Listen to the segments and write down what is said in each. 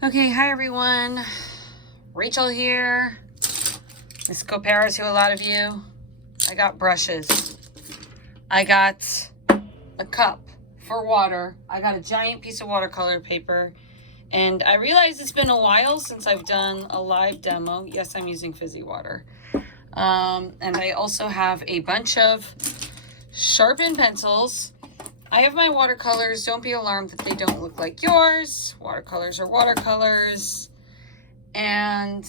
Okay, hi everyone. Rachel here. Miss Coparas to a lot of you. I got brushes. I got a cup for water. I got a giant piece of watercolor paper. And I realized it's been a while since I've done a live demo. Yes, I'm using fizzy water. And I also have a bunch of sharpened pencils. I have my watercolors. Don't be alarmed that they don't look like yours. Watercolors are watercolors. And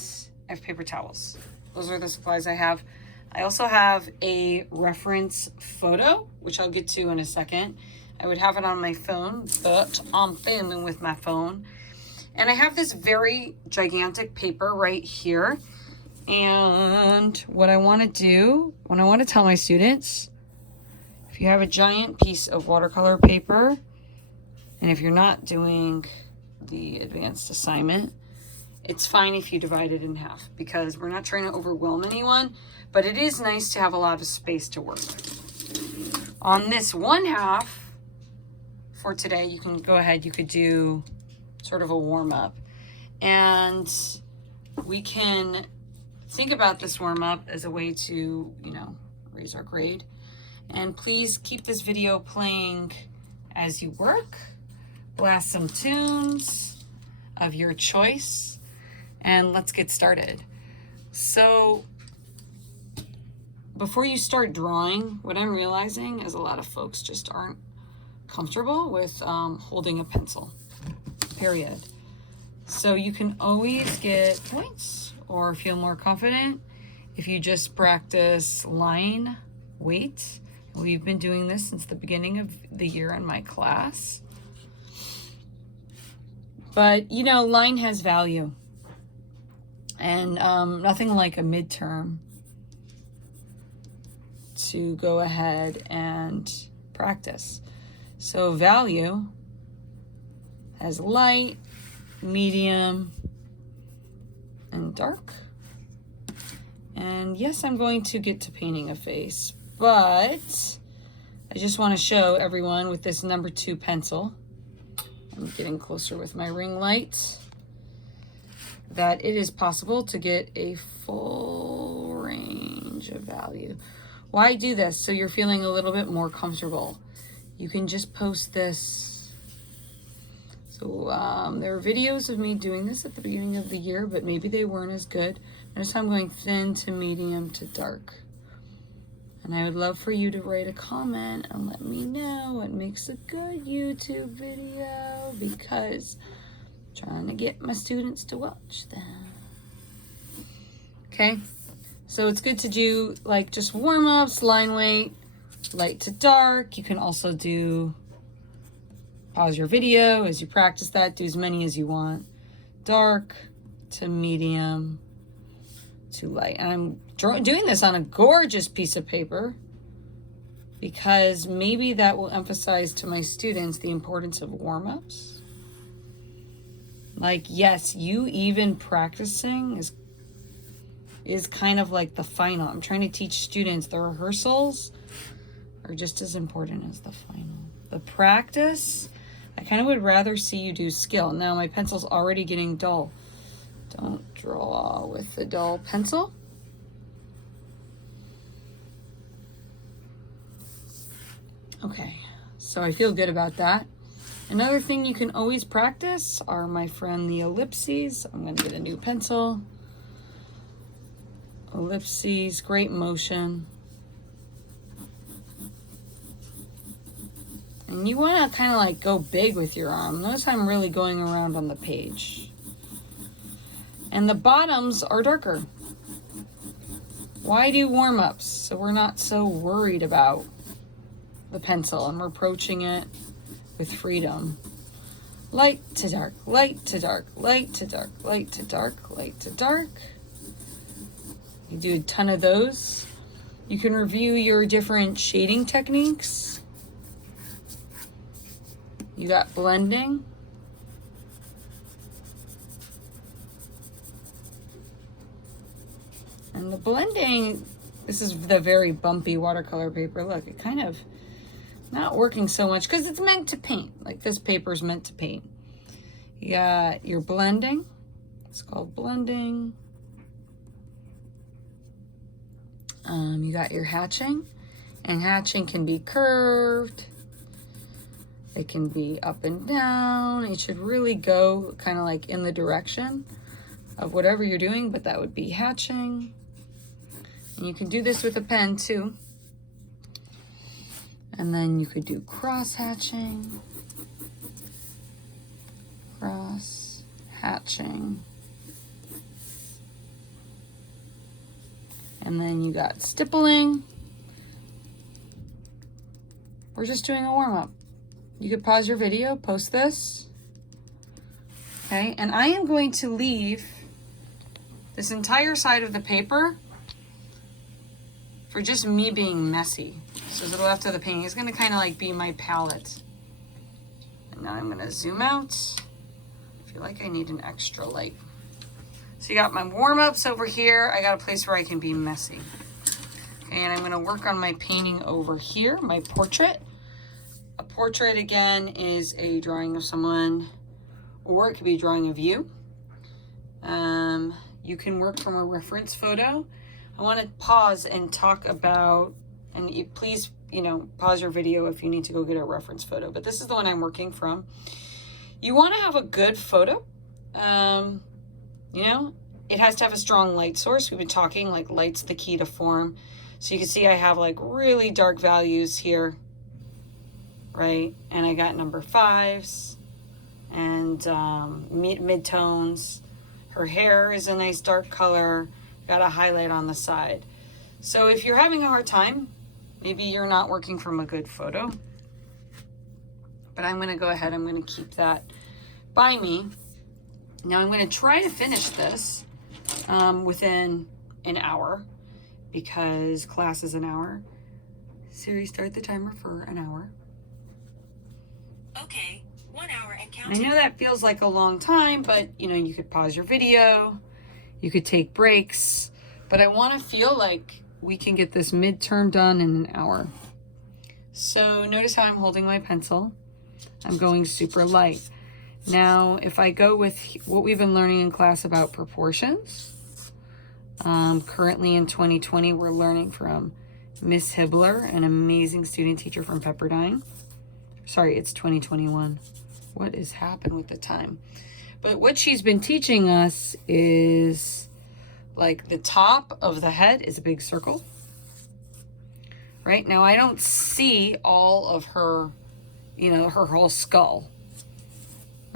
I have paper towels. Those are the supplies I have. I also have a reference photo, which I'll get to in a second. I would have it on my phone, but I'm filming with my phone. And I have this very gigantic paper right here. And what I want to do, when I want to tell my students, if you have a giant piece of watercolor paper, and if you're not doing the advanced assignment, it's fine if you divide it in half, because we're not trying to overwhelm anyone, but it is nice to have a lot of space to work with. On this one half for today, you can go ahead, you could do sort of a warm up, and we can think about this warm up as a way to, raise our grade. And please keep this video playing as you work. Blast some tunes of your choice, and let's get started. So before you start drawing, what I'm realizing is a lot of folks just aren't comfortable with holding a pencil, period. So you can always get points or feel more confident if you just practice line, weight. We've been doing this since the beginning of the year in my class. But, line has value. And nothing like a midterm to go ahead and practice. So value has light, medium, and dark. And yes, I'm going to get to painting a face, but I just want to show everyone with this number 2 pencil, I'm getting closer with my ring light, that it is possible to get a full range of value. Why do this? So you're feeling a little bit more comfortable. You can just post this. So there are videos of me doing this at the beginning of the year, but maybe they weren't as good. Notice I'm going thin to medium to dark. And I would love for you to write a comment and let me know what makes a good YouTube video, because I'm trying to get my students to watch them. Okay, so it's good to do like just warm-ups, line weight, light to dark. You can also do pause your video as you practice that, do as many as you want. Dark to medium to light. And I'm doing this on a gorgeous piece of paper because maybe that will emphasize to my students the importance of warm-ups. Like, yes, you even practicing is kind of like the final. I'm trying to teach students the rehearsals are just as important as the final. The practice, I kind of would rather see you do skill. Now my pencil's already getting dull. Don't draw with the dull pencil. Okay, so I feel good about that. Another thing you can always practice are, my friend, the ellipses. I'm going to get a new pencil. Ellipses, great motion. And you want to kind of like go big with your arm. Notice I'm really going around on the page. And the bottoms are darker. Why do warm-ups? So we're not so worried about the pencil and we're approaching it with freedom. Light to dark, light to dark, light to dark, light to dark, light to dark. You do a ton of those. You can review your different shading techniques. You got blending. And the blending, this is the very bumpy watercolor paper. Look, it kind of not working so much because it's meant to paint. Like this paper is meant to paint. You got your blending. It's called blending. You got your hatching, and hatching can be curved. It can be up and down. It should really go kind of like in the direction of whatever you're doing, but that would be hatching. And you can do this with a pen too. And then you could do cross hatching. Cross hatching. And then you got stippling. We're just doing a warm-up. You could pause your video, post this. Okay, and I am going to leave this entire side of the paper for just me being messy. So the left of the painting is gonna kind of like be my palette. And now I'm gonna zoom out. I feel like I need an extra light. So you got my warm-ups over here. I got a place where I can be messy. Okay, and I'm gonna work on my painting over here, my portrait. A portrait, again, is a drawing of someone, or it could be a drawing of you. You can work from a reference photo. I wanna pause and talk about, and please, pause your video if you need to go get a reference photo, but this is the one I'm working from. You wanna have a good photo. It has to have a strong light source. We've been talking like light's the key to form. So you can see I have like really dark values here, right? And I got number 5s and mid-tones. Her hair is a nice dark color. Got a highlight on the side. So if you're having a hard time, maybe you're not working from a good photo, but I'm gonna go ahead, I'm gonna keep that by me. Now I'm gonna try to finish this within an hour, because class is an hour. Siri, start the timer for an hour. Okay, 1 hour and counting. I know that feels like a long time, but you could pause your video, you could take breaks, but I wanna feel like we can get this midterm done in an hour. So notice how I'm holding my pencil. I'm going super light. Now, if I go with what we've been learning in class about proportions, currently in 2020, we're learning from Miss Hibbler, an amazing student teacher from Pepperdine. Sorry, it's 2021. What has happened with the time? But what she's been teaching us is like the top of the head is a big circle. Right? Now, I don't see all of her, her whole skull.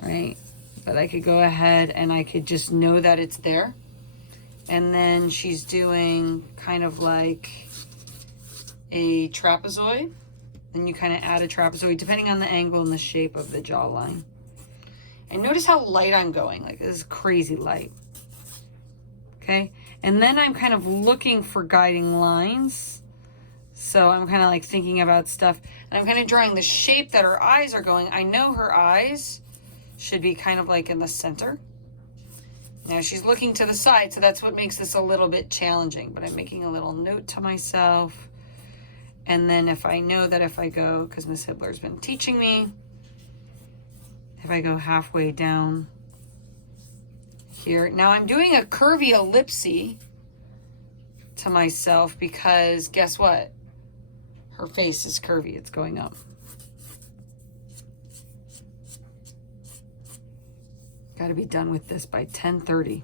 Right? But I could go ahead and I could just know that it's there. And then she's doing kind of like a trapezoid. Then you kind of add a trapezoid depending on the angle and the shape of the jawline. And notice how light I'm going. Like, this is crazy light. Okay? And then I'm kind of looking for guiding lines. So I'm kind of like thinking about stuff. And I'm kind of drawing the shape that her eyes are going. I know her eyes should be kind of like in the center. Now she's looking to the side, so that's what makes this a little bit challenging, but I'm making a little note to myself. And then if I know that if I go, because Miss Hibbler's been teaching me, if I go halfway down here, now I'm doing a curvy ellipse to myself because guess what? Her face is curvy, it's going up. Got to be done with this by 10:30.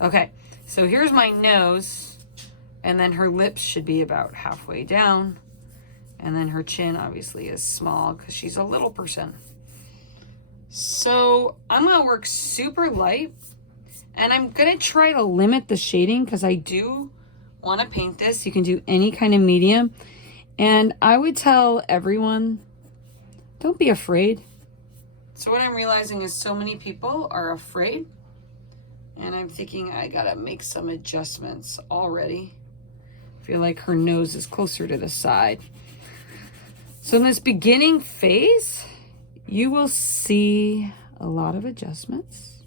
Okay, so here's my nose, and then her lips should be about halfway down, and then her chin obviously is small because she's a little person. So I'm gonna work super light, and I'm gonna try to limit the shading because I do want to paint this. You can do any kind of medium, and I would tell everyone, don't be afraid. So what I'm realizing is so many people are afraid, and I'm thinking I gotta make some adjustments already. I feel like her nose is closer to the side. So in this beginning phase, you will see a lot of adjustments.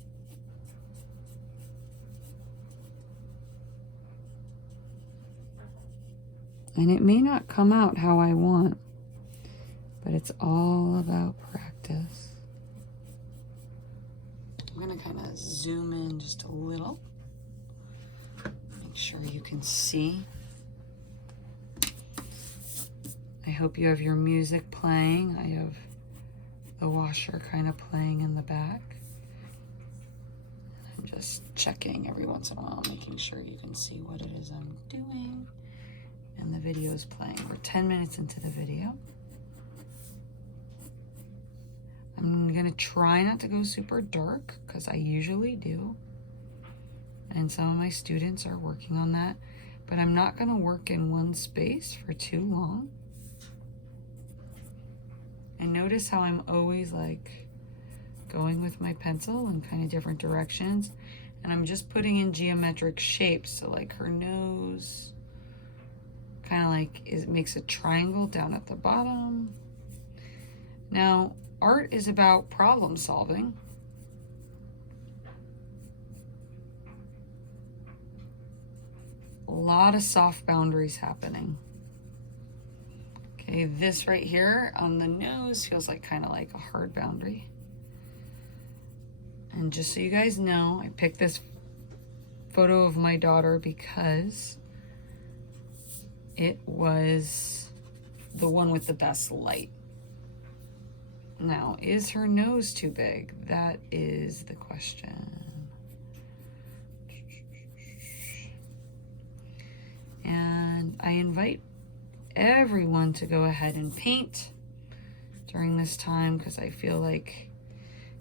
And it may not come out how I want, but it's all about practice. I'm gonna kind of zoom in just a little. Make sure you can see. I hope you have your music playing. I have the washer kind of playing in the back. I'm just checking every once in a while, making sure you can see what it is I'm doing. And the video is playing. We're 10 minutes into the video. I'm gonna try not to go super dark because I usually do. And some of my students are working on that, but I'm not gonna work in one space for too long. And notice how I'm always like going with my pencil in kind of different directions. And I'm just putting in geometric shapes. So like her nose kind of like makes a triangle down at the bottom. Now, art is about problem solving. A lot of soft boundaries happening. Okay, this right here on the nose feels like kind of like a hard boundary. And just so you guys know, I picked this photo of my daughter because it was the one with the best light. Now, is her nose too big? That is the question. And I invite everyone to go ahead and paint during this time because I feel like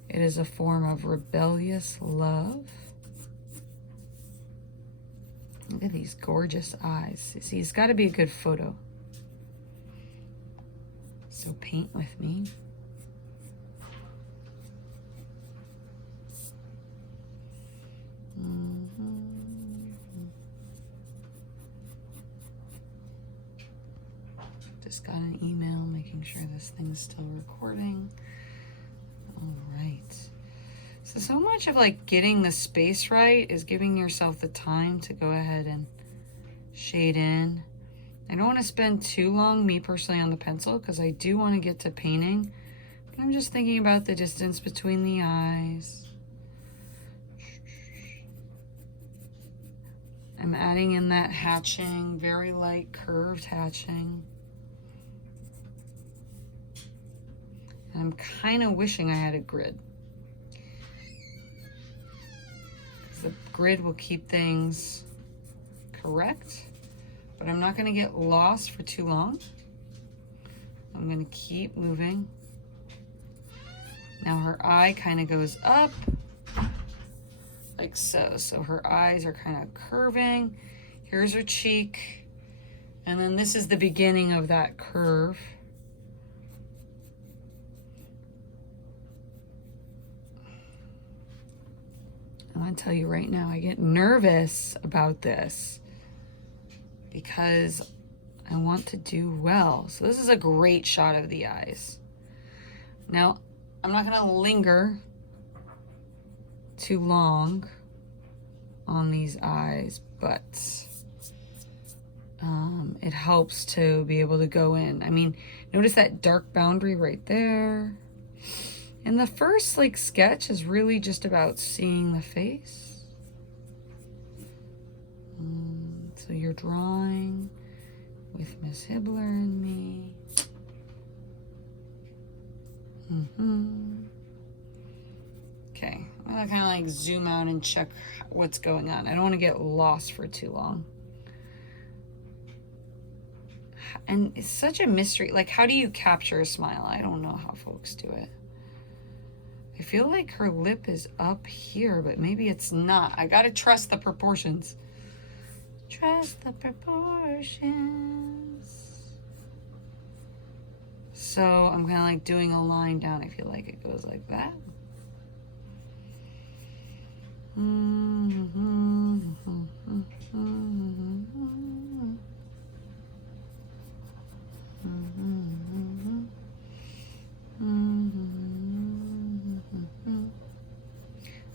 it is a form of rebellious love. Look at these gorgeous eyes. See, it's got to be a good photo. So paint with me. Just got an email making sure this thing's still recording. All right. So much of like getting the space right is giving yourself the time to go ahead and shade in. I don't want to spend too long, me personally, on the pencil because I do want to get to painting. But I'm just thinking about the distance between the eyes. I'm adding in that hatching, very light curved hatching. And I'm kind of wishing I had a grid. The grid will keep things correct, but I'm not going to get lost for too long. I'm going to keep moving. Now her eye kind of goes up, like so. So her eyes are kind of curving. Here's her cheek. And then this is the beginning of that curve. I want to tell you right now, I get nervous about this because I want to do well. So this is a great shot of the eyes. Now, I'm not going to linger too long on these eyes, but it helps to be able to go in. I mean, notice that dark boundary right there. And the first like sketch is really just about seeing the face. So you're drawing with Miss Hibbler and me. Okay, I'm gonna kind of like zoom out and check what's going on. I don't want to get lost for too long. And it's such a mystery. Like, how do you capture a smile? I don't know how folks do it. I feel like her lip is up here, but maybe it's not. I gotta trust the proportions. Trust the proportions. So I'm kind of like doing a line down. I feel like it goes like that.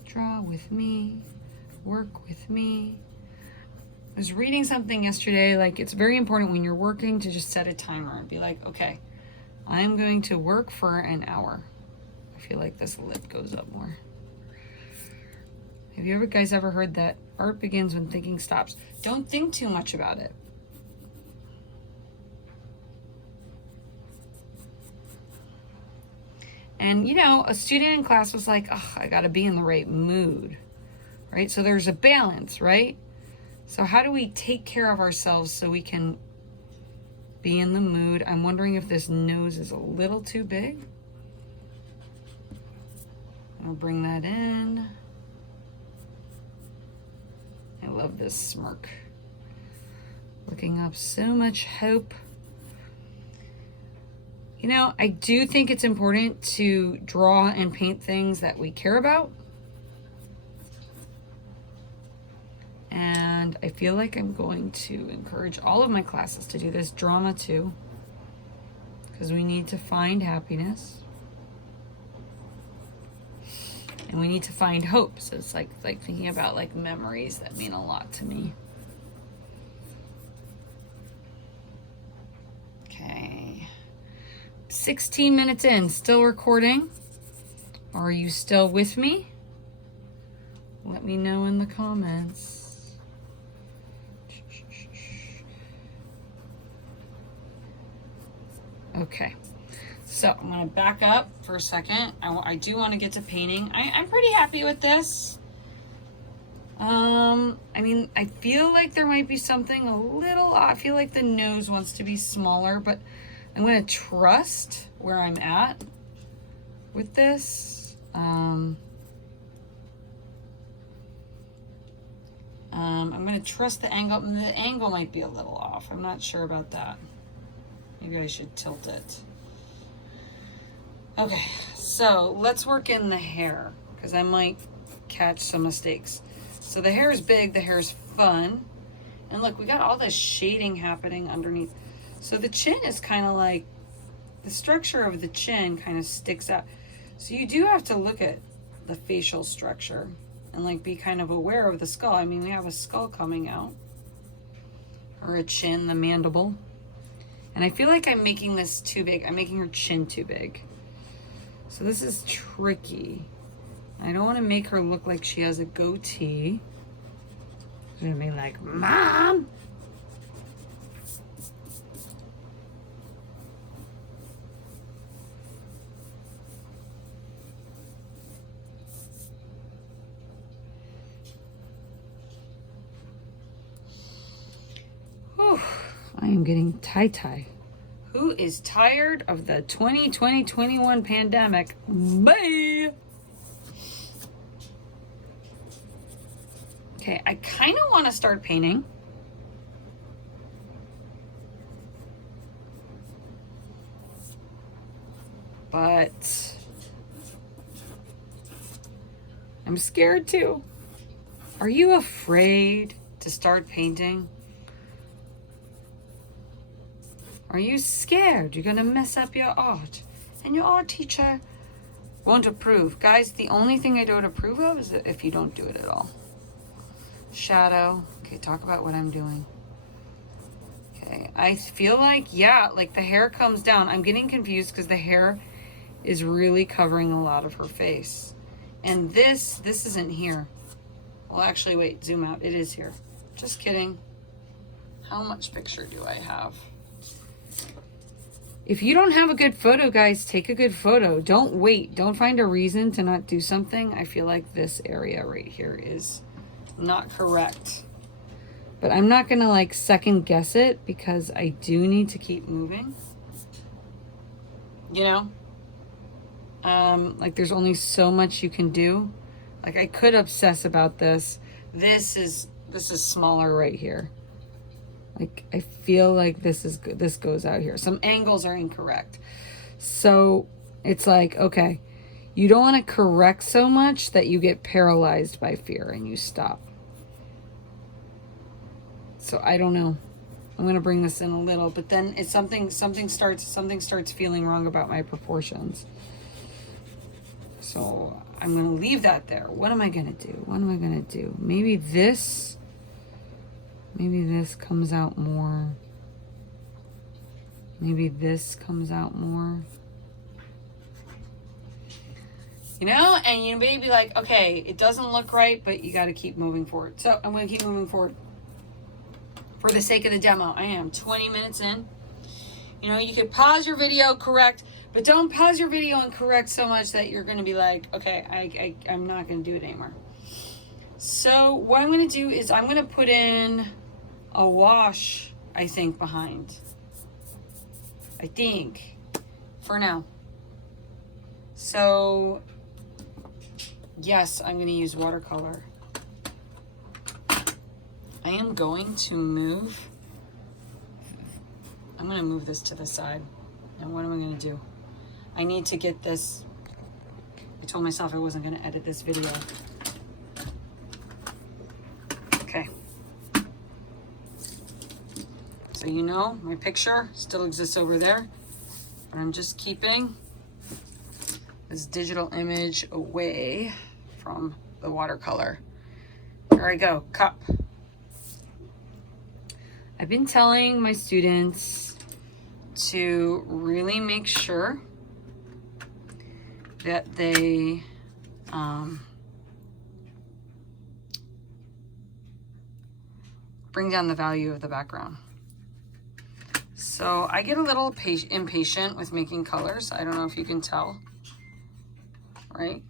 Draw with me, work with me. I was reading something yesterday, like it's very important when you're working to just set a timer and be like, okay, I'm going to work for an hour. I feel like this lip goes up more. Have you guys ever heard that art begins when thinking stops? Don't think too much about it. And you know, a student in class was like, oh, I gotta be in the right mood, right? So there's a balance, right? So how do we take care of ourselves so we can be in the mood? I'm wondering if this nose is a little too big. I'll bring that in. I love this smirk. Looking up, so much hope. You know, I do think it's important to draw and paint things that we care about. And I feel like I'm going to encourage all of my classes to do this drama too, because we need to find happiness. And we need to find hope. So it's like thinking about like memories that mean a lot to me. Okay. 16 minutes in, still recording. Are you still with me? Let me know in the comments. Okay. So I'm going to back up for a second. I do want to get to painting. I'm pretty happy with this. I mean, I feel like there might be something a little off. I feel like the nose wants to be smaller, but I'm going to trust where I'm at with this. I'm going to trust the angle. The angle might be a little off. I'm not sure about that. Maybe I should tilt it. Okay, so let's work in the hair because I might catch some mistakes. So the hair is big, the hair is fun. And look, we got all this shading happening underneath. So the chin is kind of like, the structure of the chin kind of sticks out. So you do have to look at the facial structure and like be kind of aware of the skull. I mean, we have a skull coming out, or a chin, the mandible. And I feel like I'm making this too big. I'm making her chin too big. So this is tricky. I don't want to make her look like she has a goatee. She's gonna be like, Mom! Whew, I am getting tie-tie. Who is tired of the 2020-21 pandemic? Bye! Okay, I kind of want to start painting. But I'm scared too. Are you afraid to start painting? Are you scared you're gonna mess up your art and your art teacher won't approve? Guys, the only thing I don't approve of is if you don't do it at all. Shadow. Okay, talk about what I'm doing. Okay, I feel like, yeah, like the hair comes down. I'm getting confused because the hair is really covering a lot of her face. And this isn't here. Well, actually, wait, zoom out. It is here. Just kidding. How much picture do I have? If you don't have a good photo, guys, take a good photo. Don't wait. Don't find a reason to not do something. I feel like this area right here is not correct. But I'm not going to like second guess it because I do need to keep moving. You know? Like there's only so much you can do. Like I could obsess about this. This is smaller right here. Like I feel like this is good. This goes out here. Some angles are incorrect. So it's like, okay, you don't want to correct so much that you get paralyzed by fear and you stop. So I don't know. I'm going to bring this in a little, but then it's something starts feeling wrong about my proportions. So I'm going to leave that there. What am I going to do? What am I going to do? Maybe this comes out more. Maybe this comes out more. You know, and you may be like, okay, it doesn't look right, but you got to keep moving forward. So I'm going to keep moving forward for the sake of the demo. I am 20 minutes in. You know, you could pause your video, correct, but don't pause your video and correct so much that you're going to be like, okay, I'm not going to do it anymore. So what I'm going to do is I'm going to put in a wash, I think, behind. I think, for now. So, yes, I'm going to use watercolor. I am going to move. I'm going to move this to the side. And what am I going to do? I need to get this. I told myself I wasn't going to edit this video. Okay. So you know, my picture still exists over there. But I'm just keeping this digital image away from the watercolor. There I go, cup. I've been telling my students to really make sure that they bring down the value of the background. So I get a little impatient with making colors. I don't know if you can tell, right?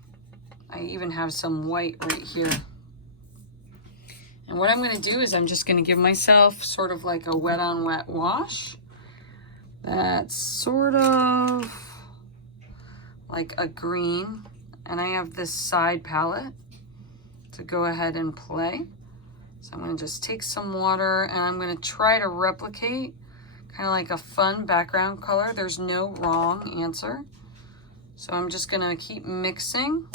I even have some white right here. And what I'm going to do is I'm just going to give myself sort of like a wet on wet wash. That's sort of like a green. And I have this side palette to go ahead and play. So I'm going to just take some water and I'm going to try to replicate kind of like a fun background color. There's no wrong answer. So I'm just going to keep mixing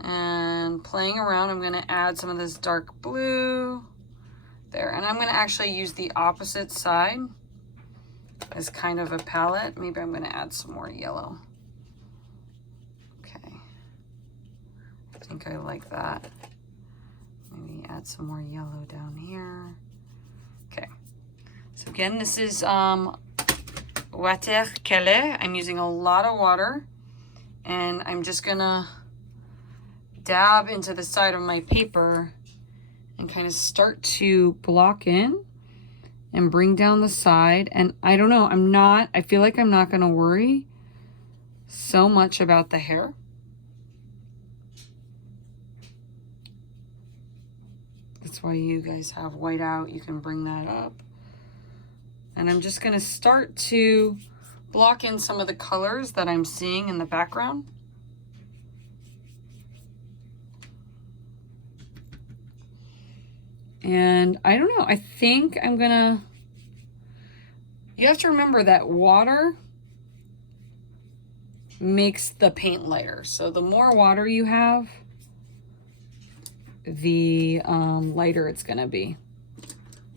and playing around. I'm going to add some of this dark blue there. And I'm going to actually use the opposite side as kind of a palette. Maybe I'm going to add some more yellow. Okay. I think I like that. Maybe add some more yellow down here. Okay. So again, this is Watercolor. I'm using a lot of water. And I'm just going to dab into the side of my paper and kind of start to block in and bring down the side. And I don't know, I feel like I'm not going to worry so much about the hair. That's why you guys have white out. You can bring that up. And I'm just going to start to block in some of the colors that I'm seeing in the background. And I don't know, I think I'm gonna, you have to remember that water makes the paint lighter. So the more water you have, the lighter it's gonna be.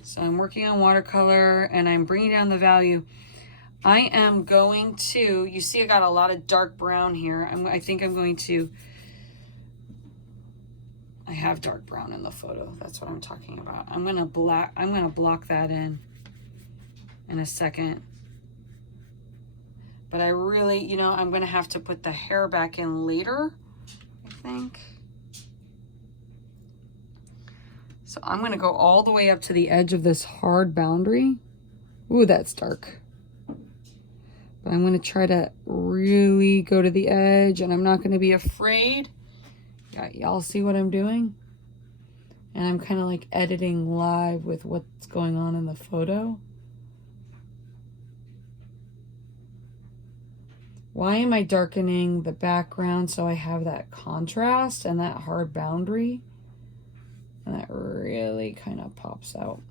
So I'm working on watercolor and I'm bringing down the value. I am going to, you see I got a lot of dark brown here. I think I'm going to, I have dark brown in the photo. That's what I'm talking about. I'm gonna block that in a second. But I really, you know, I'm gonna have to put the hair back in later, I think. So I'm gonna go all the way up to the edge of this hard boundary. Ooh, that's dark. But I'm gonna try to really go to the edge and I'm not gonna be afraid. Y'all see what I'm doing? And I'm kind of like editing live with what's going on in the photo. Why am I darkening the background so I have that contrast and that hard boundary? And that really kind of pops out.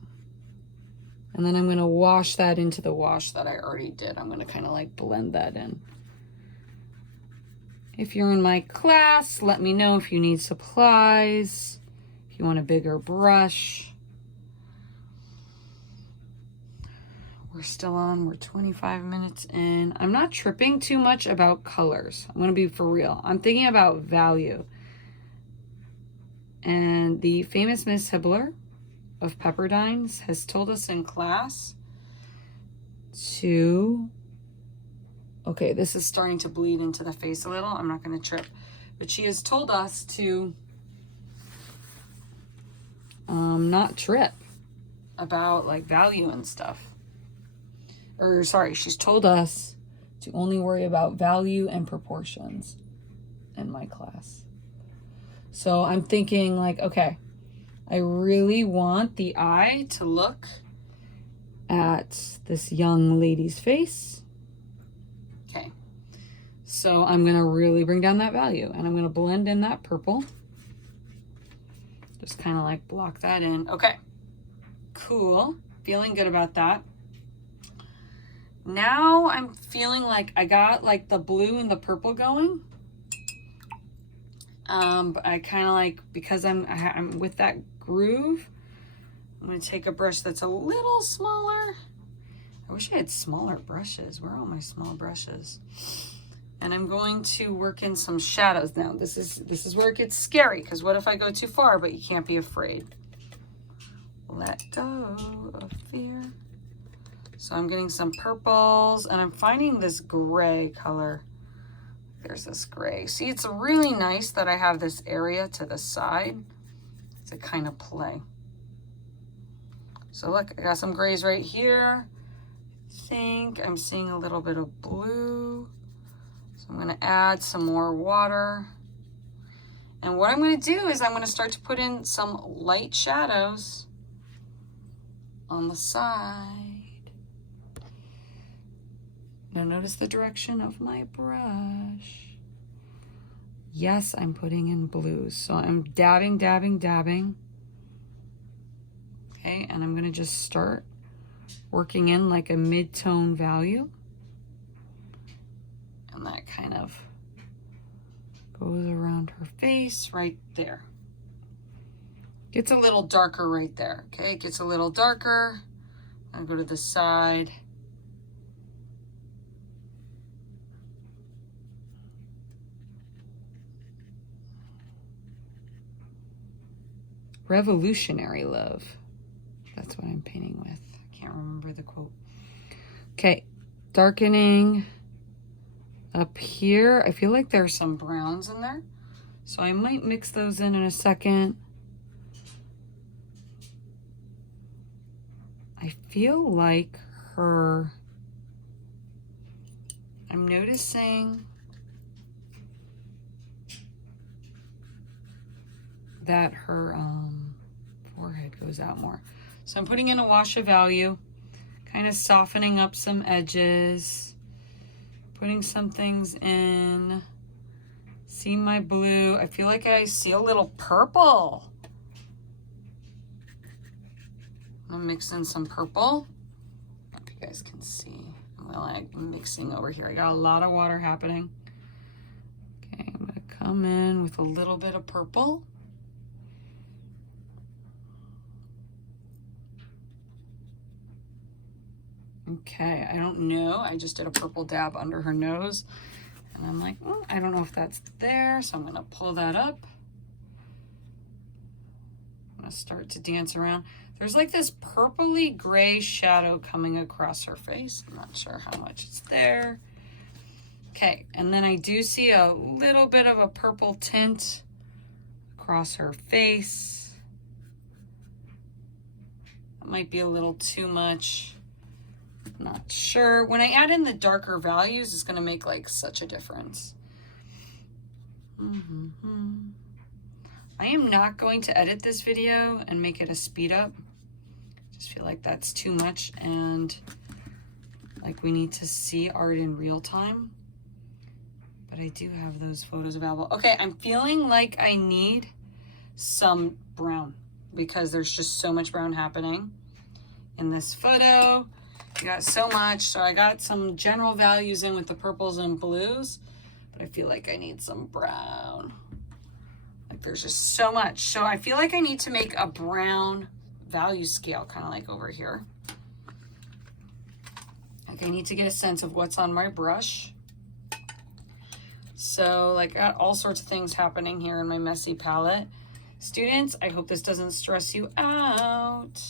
And then I'm going to wash that into the wash that I already did. I'm going to kind of like blend that in. If you're in my class, let me know if you need supplies, if you want a bigger brush. We're still on, we're 25 minutes in. I'm not tripping too much about colors. I'm gonna be for real. I'm thinking about value. And the famous Miss Hibbler of Pepperdines has told us in class to Okay, this is starting to bleed into the face a little. I'm not going to trip. But she has told us to not trip about like value and stuff. Or sorry, she's told us to only worry about value and proportions in my class. So I'm thinking like, okay, I really want the eye to look at this young lady's face. Okay, so I'm gonna really bring down that value and I'm gonna blend in that purple. Just kind of like block that in. Okay, cool, feeling good about that. Now I'm feeling like I got like the blue and the purple going. But I kind of like, because I'm with that groove, I'm going to take a brush that's a little smaller. I wish I had smaller brushes. Where are all my small brushes? And I'm going to work in some shadows now. This is where it gets scary, because what if I go too far? But you can't be afraid. Let go of fear. So I'm getting some purples, and I'm finding this gray color. There's this gray. See, it's really nice that I have this area to the side to kind of play. So look, I got some grays right here. I think I'm seeing a little bit of blue. So I'm going to add some more water. And what I'm going to do is I'm going to start to put in some light shadows on the side. Now notice the direction of my brush. Yes, I'm putting in blues. So I'm dabbing, dabbing, dabbing. Okay, and I'm going to just start working in like a mid-tone value. And that kind of goes around her face right there. Gets a little darker right there. Okay, it gets a little darker. I'll go to the side. Revolutionary love. That's what I'm painting with. I can't remember the quote. Okay, darkening up here. I feel like there's some browns in there, so I might mix those in a second. I feel like I'm noticing that her forehead goes out more. So I'm putting in a wash of value, kind of softening up some edges, putting some things in. See my blue. I feel like I see a little purple. I'm gonna mix in some purple. I hope you guys can see. I'm mixing over here. I got a lot of water happening. Okay, I'm gonna come in with a little bit of purple. Okay, I don't know. I just did a purple dab under her nose. And I'm like, I don't know if that's there. So I'm going to pull that up. I'm going to start to dance around. There's like this purpley gray shadow coming across her face. I'm not sure how much it's there. Okay, and then I do see a little bit of a purple tint across her face. That might be a little too much. Not sure. When I add in the darker values, it's going to make like such a difference. I am not going to edit this video and make it a speed up. I just feel like that's too much, and like we need to see art in real time. But I do have those photos available. Okay, I'm feeling like I need some brown because there's just so much brown happening in this photo. I got so much, so I got some general values in with the purples and blues, but I feel like I need some brown. Like there's just so much. So I feel like I need to make a brown value scale, kind of like over here. Like I need to get a sense of what's on my brush. So like I got all sorts of things happening here in my messy palette. Students, I hope this doesn't stress you out.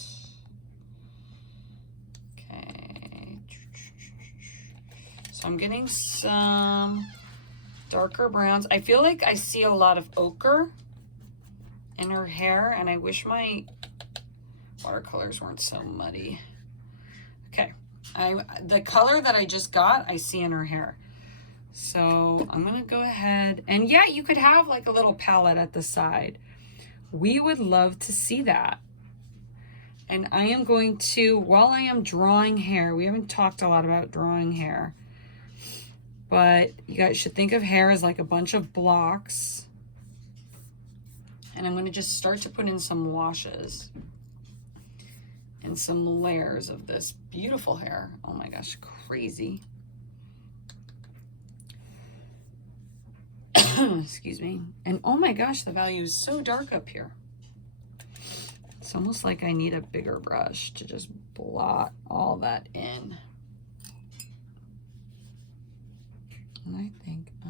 So So I'm getting some darker browns. I feel like I see a lot of ochre in her hair, and I wish my watercolors weren't so muddy. Okay, the color that I just got, I see in her hair. So I'm gonna go ahead, and yeah, you could have like a little palette at the side. We would love to see that. And I am going to, while I am drawing hair, we haven't talked a lot about drawing hair, but you guys should think of hair as like a bunch of blocks. And I'm going to just start to put in some washes and some layers of this beautiful hair. Oh my gosh, crazy. Excuse me. And oh my gosh, the value is so dark up here. It's almost like I need a bigger brush to just blot all that in. And I think I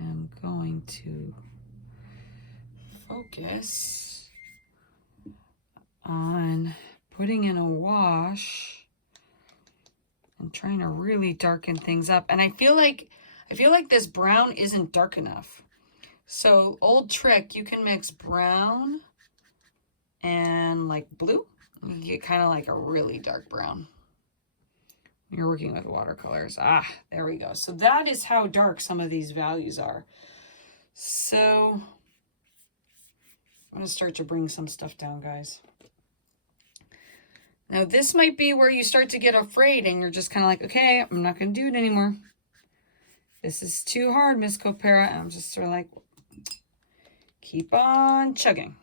am going to focus on putting in a wash and trying to really darken things up. And I feel like this brown isn't dark enough. So old trick, you can mix brown and like blue. You get kind of like a really dark brown. You're working with watercolors. Ah, there we go. So that is how dark some of these values are. So I'm going to start to bring some stuff down, guys. Now this might be where you start to get afraid and you're just kind of like, okay, I'm not going to do it anymore. This is too hard, Miss Copera. And I'm just sort of like, keep on chugging.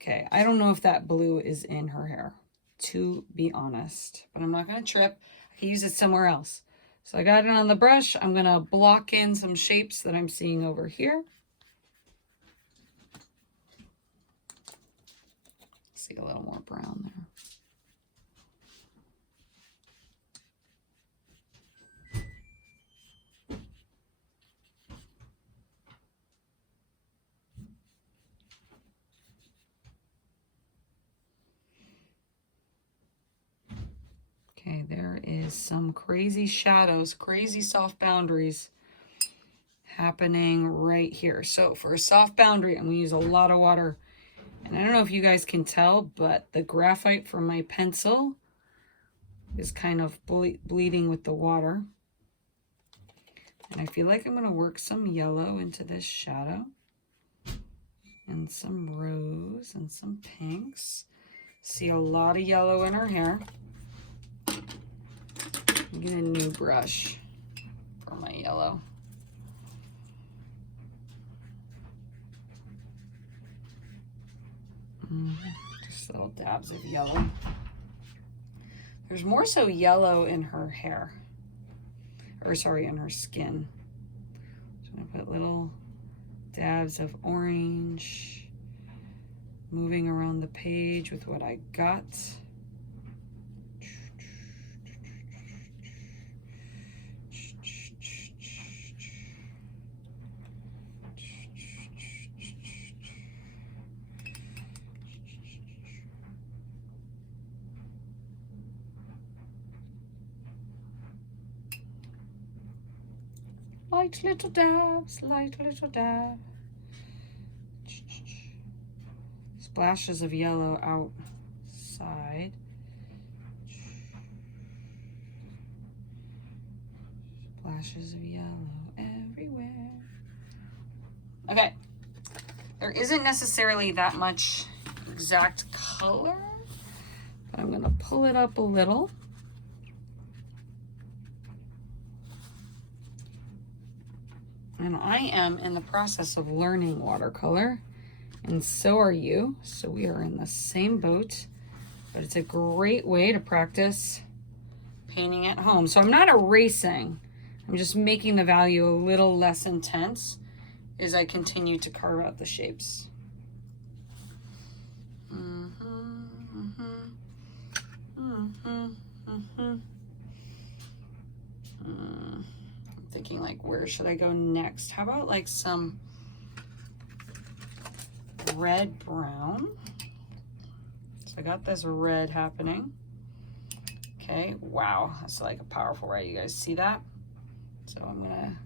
Okay, I don't know if that blue is in her hair, to be honest, but I'm not going to trip. I can use it somewhere else. So I got it on the brush. I'm going to block in some shapes that I'm seeing over here. See a little more brown there. Okay, there is some crazy shadows, crazy soft boundaries happening right here. So for a soft boundary, I'm going to use a lot of water. And I don't know if you guys can tell, but the graphite from my pencil is kind of bleeding with the water. And I feel like I'm going to work some yellow into this shadow. And some rose and some pinks. See a lot of yellow in her hair. Get a new brush for my yellow. Just little dabs of yellow. There's more so yellow in her hair. Or sorry, in her skin. So I'm gonna put little dabs of orange, moving around the page with what I got. Light little dabs, light little dab. Splashes of yellow outside. Splashes of yellow everywhere. Okay. There isn't necessarily that much exact color, but I'm going to pull it up a little. And I am in the process of learning watercolor, and so are you. So we are in the same boat, but it's a great way to practice painting at home. So I'm not erasing, I'm just making the value a little less intense as I continue to carve out the shapes. Thinking like, where should I go next? How about like some red brown. So I got this red happening. Okay, wow, that's like a powerful red. You guys see that? So I'm gonna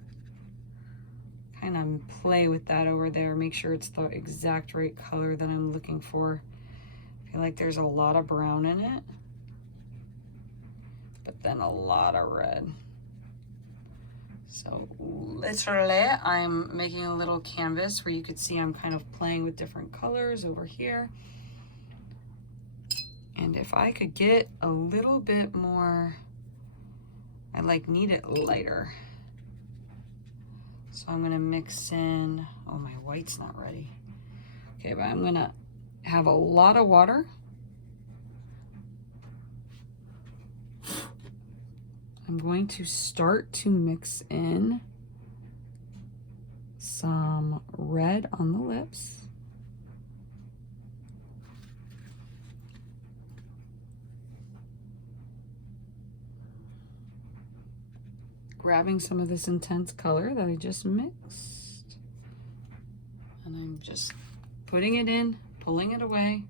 kind of play with that over there, make sure it's the exact right color that I'm looking for. I feel like there's a lot of brown in it, but then a lot of red. So literally, I'm making a little canvas where you could see I'm kind of playing with different colors over here. And if I could get a little bit more, I like need it lighter. So I'm gonna mix in, oh, my white's not ready. Okay, but I'm gonna have a lot of water. I'm going to start to mix in some red on the lips. Grabbing some of this intense color that I just mixed. And I'm just putting it in, pulling it away.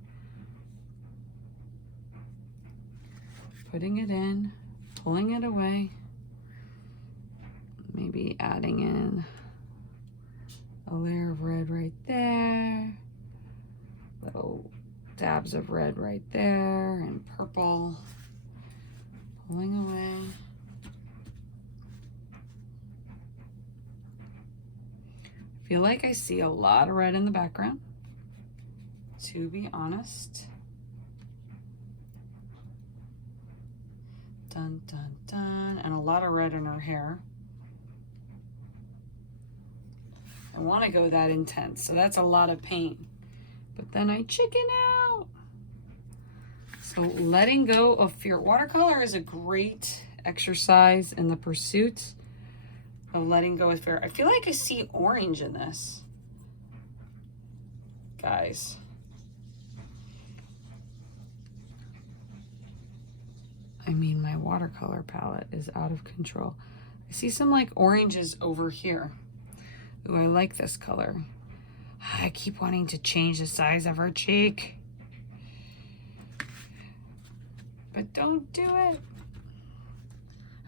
Putting it in, pulling it away. Maybe adding in a layer of red right there. Little dabs of red right there and purple. Pulling away. Feel like I see a lot of red in the background, to be honest. Dun, dun, dun. And a lot of red in her hair. I want to go that intense, so that's a lot of paint. But then I chicken out. So letting go of fear. Watercolor is a great exercise in the pursuit of letting go of fear. I feel like I see orange in this, guys. I mean, my watercolor palette is out of control. I see some like oranges over here. Ooh, I like this color. I keep wanting to change the size of her cheek, but don't do it.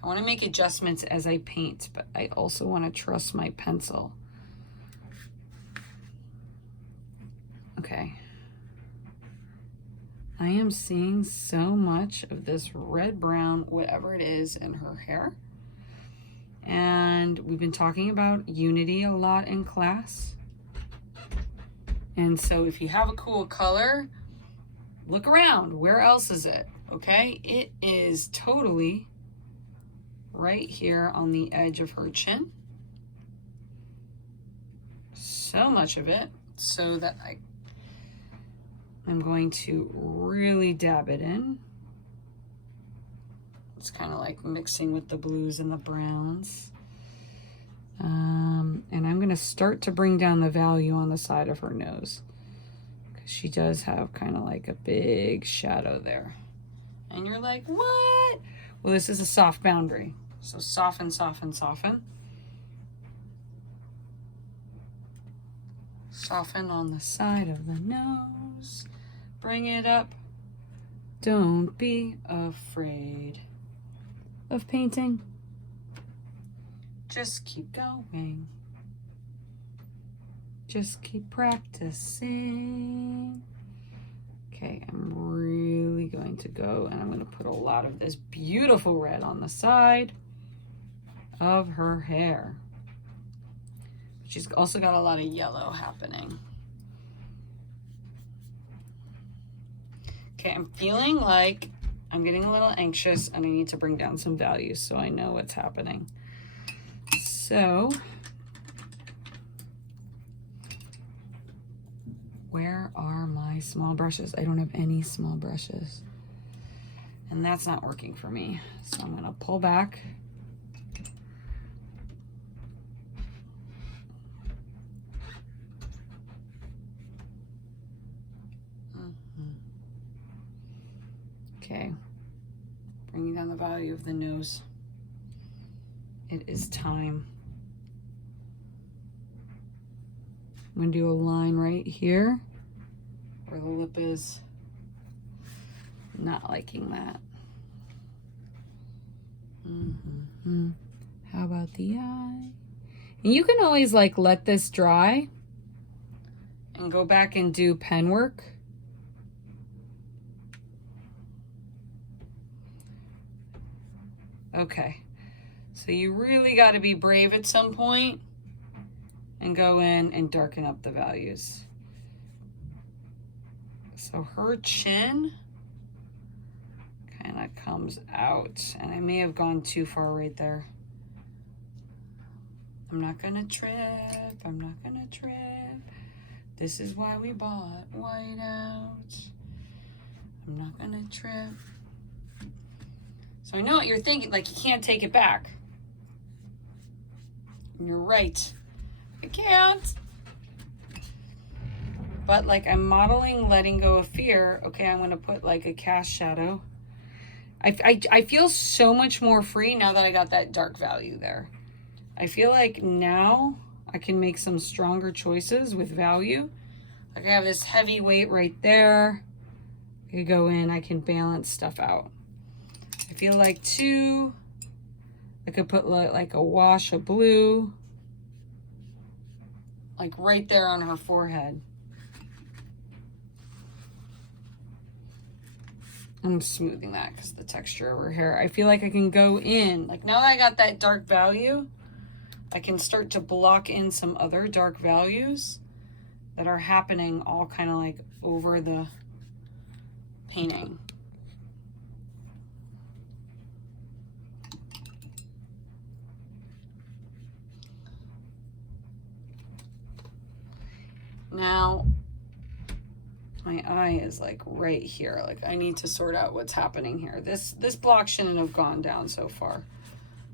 I want to make adjustments as I paint, but I also want to trust my pencil. Okay. I am seeing so much of this red, brown, whatever it is in her hair. And we've been talking about unity a lot in class. And so if you have a cool color, look around. Where else is it? Okay, it is totally right here on the edge of her chin. So much of it, so that I'm going to really dab it in. It's kind of like mixing with the blues and the browns. And I'm going to start to bring down the value on the side of her nose, because she does have kind of like a big shadow there. And you're like, what? Well, this is a soft boundary. So soften, soften, soften. Soften on the side of the nose. Bring it up. Don't be afraid of painting. Just keep going. Just keep practicing. Okay, I'm really going to go, and I'm going to put a lot of this beautiful red on the side of her hair. She's also got a lot of yellow happening. Okay, I'm feeling like I'm getting a little anxious and I need to bring down some values so I know what's happening. So, where are my small brushes? I don't have any small brushes. And that's not working for me. So I'm gonna pull back. Okay, bringing down the value of the nose. It is time. I'm gonna do a line right here where the lip is. Not liking that. How about the eye? And you can always like let this dry and go back and do pen work. Okay, so you really got to be brave at some point and go in and darken up the values. So her chin kind of comes out, and I may have gone too far right there. I'm not gonna trip, I'm not gonna trip. This is why we bought whiteout. I'm not gonna trip. So I know what you're thinking, like you can't take it back. And you're right, I can't. But like I'm modeling letting go of fear. Okay, I'm gonna put like a cast shadow. I feel so much more free now that I got that dark value there. I feel like now I can make some stronger choices with value. Like I have this heavy weight right there. I could go in, I can balance stuff out. I feel like too, I could put like a wash of blue, like right there on her forehead. I'm smoothing that because the texture of her hair. I feel like I can go in, like now that I got that dark value, I can start to block in some other dark values that are happening all kind of like over the painting. Now, my eye is like right here. Like I need to sort out what's happening here. This block shouldn't have gone down so far.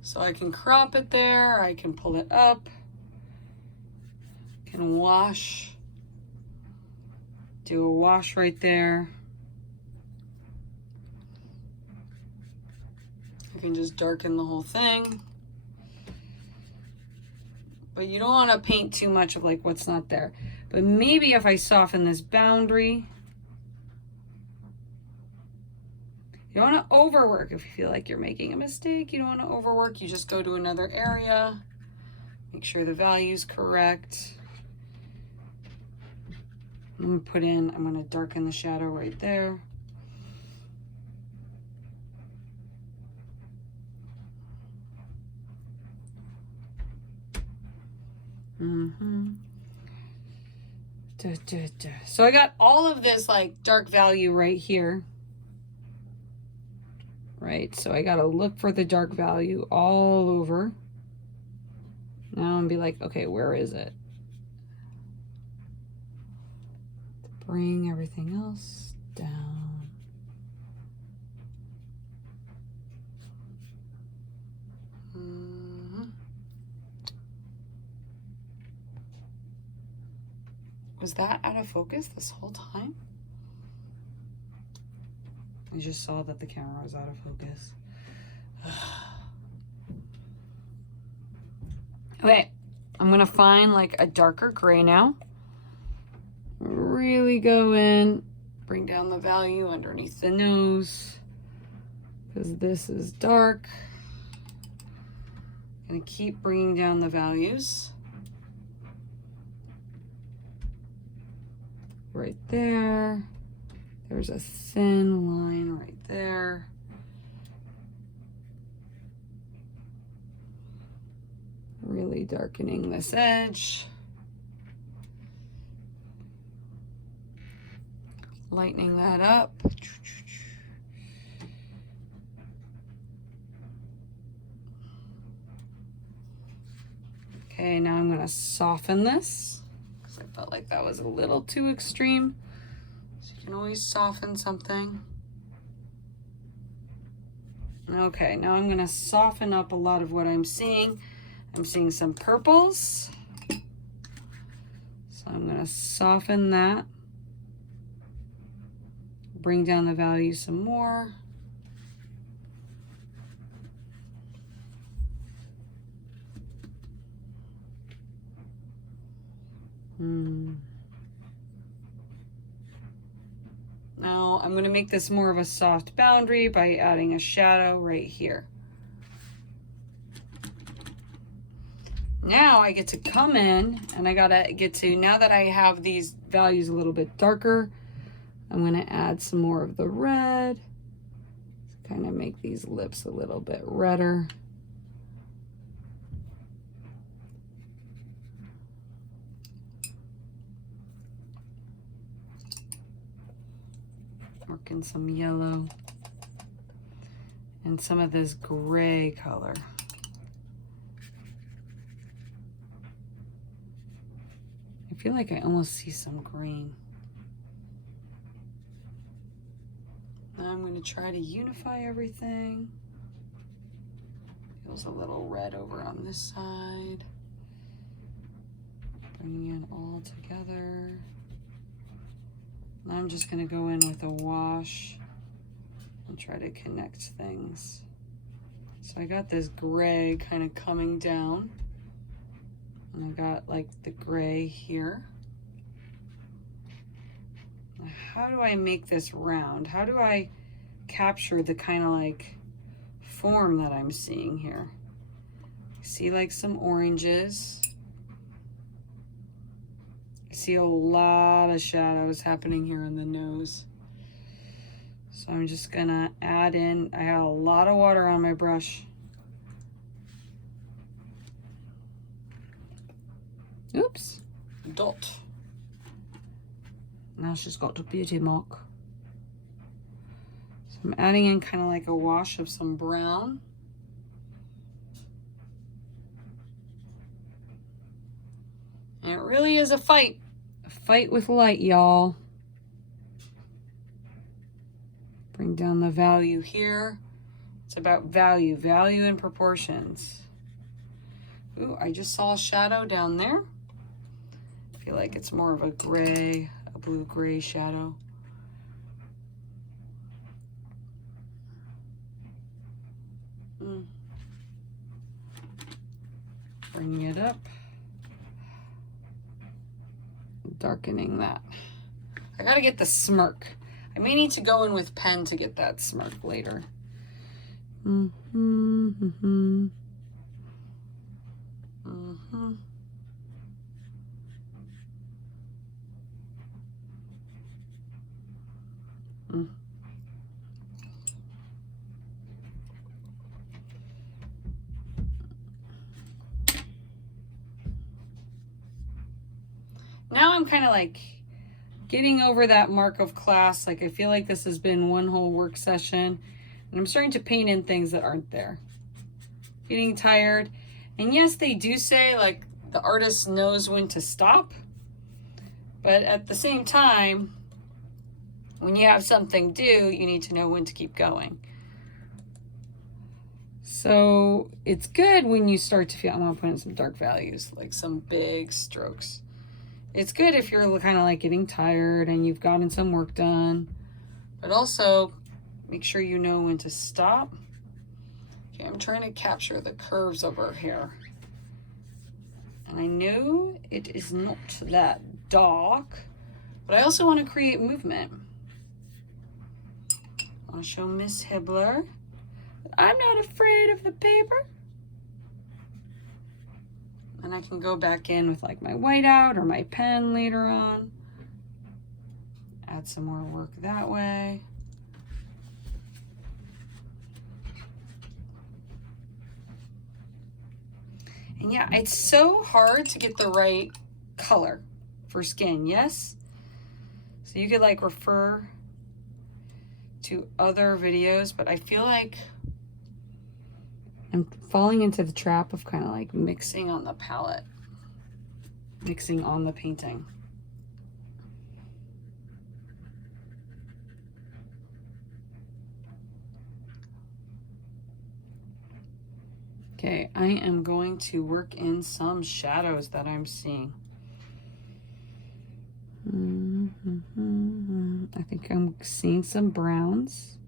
So I can crop it there. I can pull it up. Can wash. Do a wash right there. I can just darken the whole thing. But you don't want to paint too much of like what's not there. But maybe if I soften this boundary, you don't want to overwork. If you feel like you're making a mistake, you don't want to overwork. You just go to another area, make sure the value's correct. I'm going to darken the shadow right there. So I got all of this like dark value right here. Right, so I gotta look for the dark value all over. Now I'm be like, okay, where is it? Bring everything else down. Was that out of focus this whole time? I just saw that the camera was out of focus. Okay, I'm gonna find like a darker gray now. Really go in, bring down the value underneath the nose, because this is dark. Gonna keep bringing down the values. Right there. There's a thin line right there. Really darkening this edge. Lightening that up. Okay, now I'm gonna soften this because I felt like that was a little too extreme. You can always soften something. Okay, now I'm gonna soften up a lot of what I'm seeing. I'm seeing some purples. So I'm gonna soften that. Bring down the value some more. Now I'm going to make this more of a soft boundary by adding a shadow right here. Now I get to come in and I gotta get to, now that I have these values a little bit darker, I'm gonna add some more of the red to kind of make these lips a little bit redder. Working some yellow and some of this gray color. I feel like I almost see some green. Now I'm going to try to unify everything. Feels a little red over on this side. Bringing it all together. Now I'm just going to go in with a wash and try to connect things. So I got this gray kind of coming down. And I got like the gray here. Now, how do I make this round? How do I capture the kind of like form that I'm seeing here? I see like some oranges. I see a lot of shadows happening here in the nose. So I'm just gonna add in, I got a lot of water on my brush. Oops, dot. Now she's got a beauty mark. So I'm adding in kind of like a wash of some brown. And it really is a fight with light, y'all. Bring down the value here. It's about value and proportions. Ooh, I just saw a shadow down there. I feel like it's more of a gray, a blue-gray shadow. Bringing it up. Darkening that. I gotta get the smirk. I may need to go in with pen to get that smirk later. Now I'm kind of like getting over that mark of class. Like I feel like this has been one whole work session and I'm starting to paint in things that aren't there. Getting tired. And yes, they do say like the artist knows when to stop. But at the same time, when you have something due, you need to know when to keep going. So it's good when you start to feel, I want to put in some dark values, like some big strokes. It's good if you're kind of like getting tired and you've gotten some work done, but also make sure you know when to stop. Okay, I'm trying to capture the curves of her hair. And I know it is not that dark, but I also want to create movement. I want to show Miss Hibbler that I'm not afraid of the paper. And I can go back in with like my whiteout or my pen later on. Add some more work that way. And yeah, it's so hard to get the right color for skin, yes? So you could like refer to other videos, but I feel like I'm falling into the trap of kind of like mixing on the palette, mixing on the painting. Okay, I am going to work in some shadows that I'm seeing. I think I'm seeing some browns.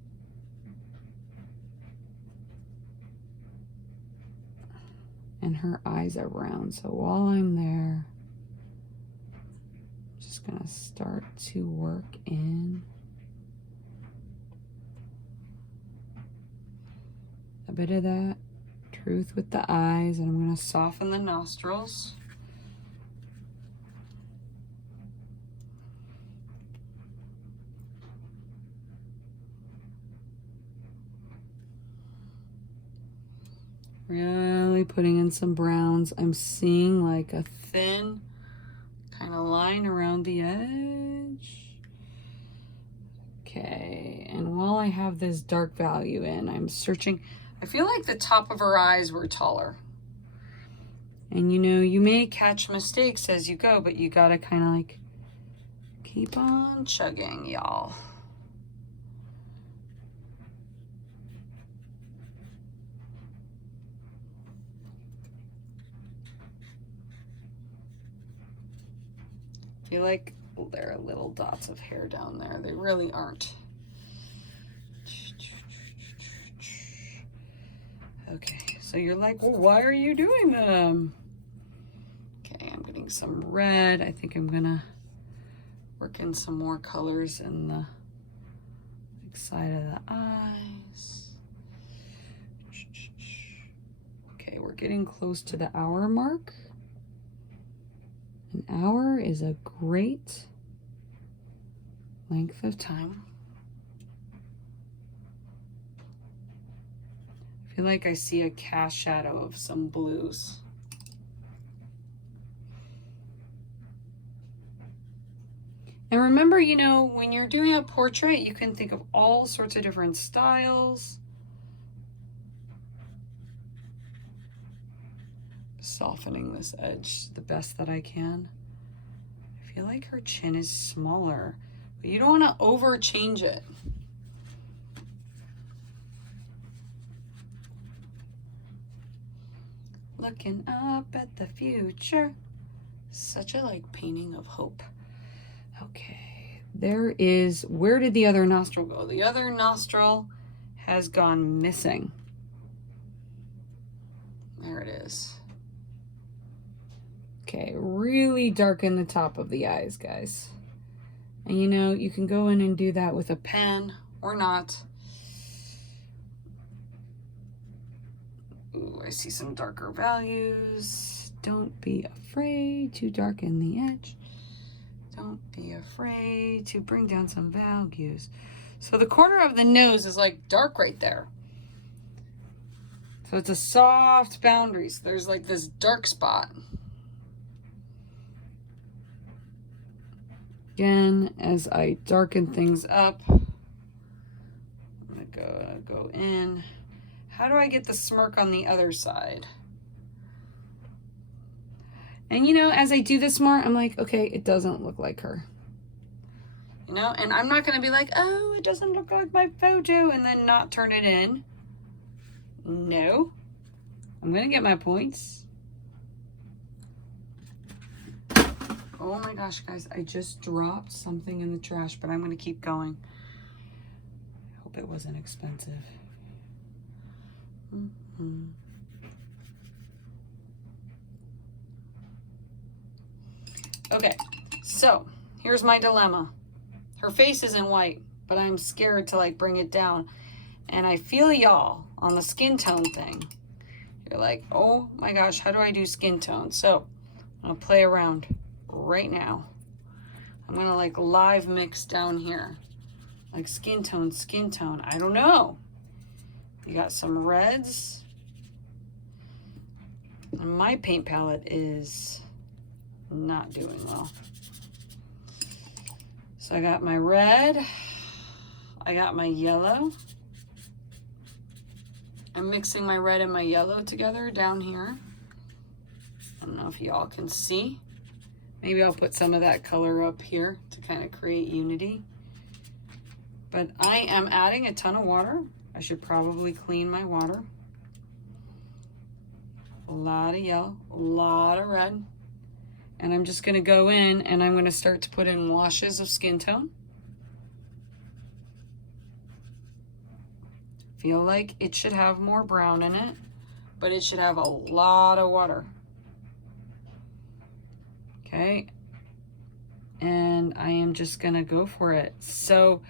And her eyes are round. So while I'm there, I'm just gonna start to work in bit of that truth with the eyes, and I'm going to soften the nostrils. Really putting in some browns. I'm seeing like a thin kind of line around the edge. Okay, and while I have this dark value in, I'm searching. I feel like the top of her eyes were taller. And you know, you may catch mistakes as you go, but you gotta kind of like keep on chugging, y'all. I feel like there are little dots of hair down there. They really aren't. Okay, so you're like, well, why are you doing them? Okay, I'm getting some red. I think I'm gonna work in some more colors in the side of the eyes. Okay, we're getting close to the hour mark. An hour is a great length of time. I feel like I see a cast shadow of some blues. And remember, you know, when you're doing a portrait, you can think of all sorts of different styles. Softening this edge the best that I can. I feel like her chin is smaller, but you don't want to over change it. Looking up at the future. Such a like painting of hope. Okay, there is, where did the other nostril go? The other nostril has gone missing. There it is. Okay, really darken the top of the eyes, guys. And you know, you can go in and do that with a pen or not. Ooh, I see some darker values. Don't be afraid to darken the edge. Don't be afraid to bring down some values. So the corner of the nose is like dark right there. So it's a soft boundary. So there's like this dark spot. Again, as I darken things up, I'm gonna go in. How do I get the smirk on the other side? And you know, as I do this more, I'm like, okay, it doesn't look like her. You know, and I'm not gonna be like, oh, it doesn't look like my photo, and then not turn it in. No, I'm gonna get my points. Oh my gosh, guys, I just dropped something in the trash, but I'm gonna keep going. I hope it wasn't expensive. Okay, so here's my dilemma. Her face isn't white, but I'm scared to like bring it down. And I feel y'all on the skin tone thing. You're like, oh my gosh, how do I do skin tone? So I'm gonna play around right now. I'm gonna like live mix down here. Like skin tone. I don't know. You got some reds. And my paint palette is not doing well. So I got my red. I got my yellow. I'm mixing my red and my yellow together down here. I don't know if y'all can see. Maybe I'll put some of that color up here to kind of create unity. But I am adding a ton of water. I should probably clean my water. A lot of yellow, a lot of red. And I'm just gonna go in and I'm gonna start to put in washes of skin tone. Feel like it should have more brown in it, but it should have a lot of water. Okay, and I am just gonna go for it. So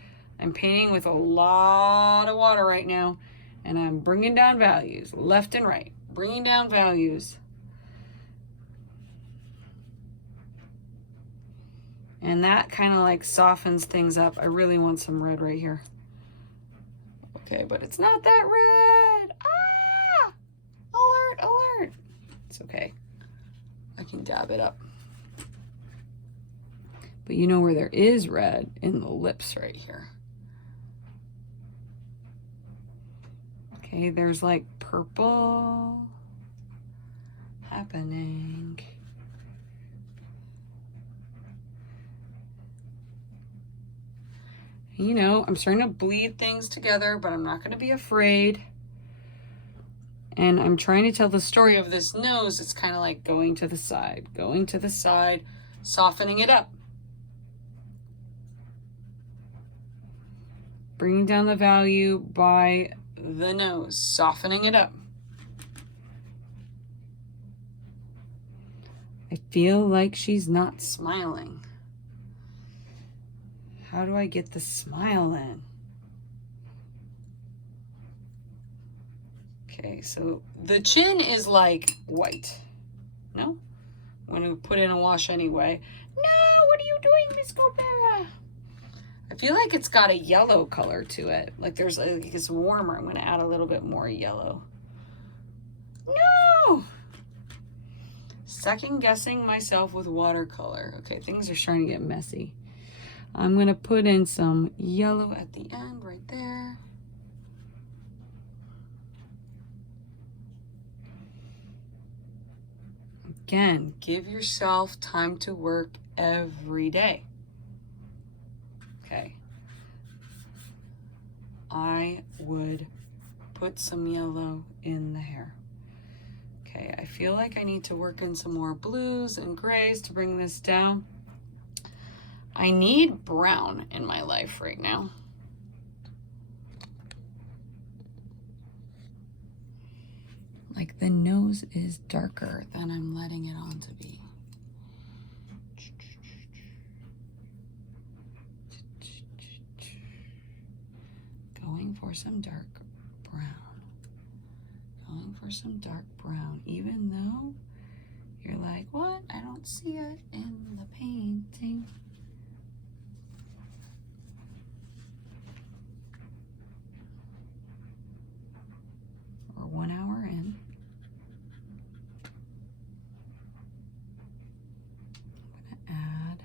I'm painting with a lot of water right now, And I'm bringing down values left and right, bringing down values. And that kind of like softens things up. I really want some red right here. Okay, but it's not that red. Ah! Alert, alert. It's okay. I can dab it up. But you know where there is red? In the lips right here. Okay, there's like purple happening. You know, I'm starting to bleed things together, but I'm not going to be afraid. And I'm trying to tell the story of this nose. It's kind of like going to the side, softening it up. Bringing down the value by the nose, softening it up. I feel like she's not smiling. How do I get the smile in? Okay, so the chin is like white. No? When we put in a wash anyway. No, what are you doing, Miss Copera? I feel like it's got a yellow color to it. Like there's like it's warmer. I'm going to add a little bit more yellow. No! Second guessing myself with watercolor. Okay, things are starting to get messy. I'm going to put in some yellow at the end right there. Again, give yourself time to work every day. Okay. I would put some yellow in the hair. Okay, I feel like I need to work in some more blues and grays to bring this down. I need brown in my life right now. Like the nose is darker than I'm letting it on to be. Going for some dark brown. Going for some dark brown, even though you're like, what? I don't see it in the painting. We're 1 hour in. I'm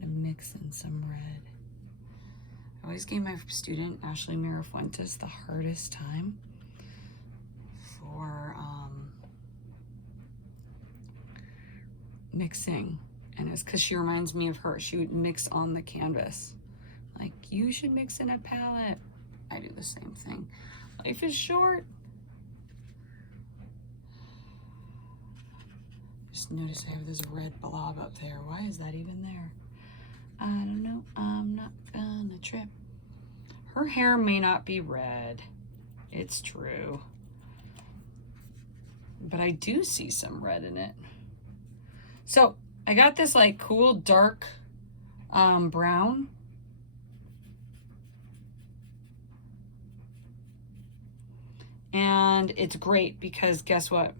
gonna mix in some red. I always gave my student, Ashley Mirafuentes, the hardest time for mixing. And it's because she reminds me of her. She would mix on the canvas. Like, you should mix in a palette. I do the same thing. Life is short. Just notice I have this red blob up there. Why is that even there? I don't know. I'm not gonna trip. Her hair may not be red. It's true. But I do see some red in it. So I got this like cool dark brown. And it's great because guess what?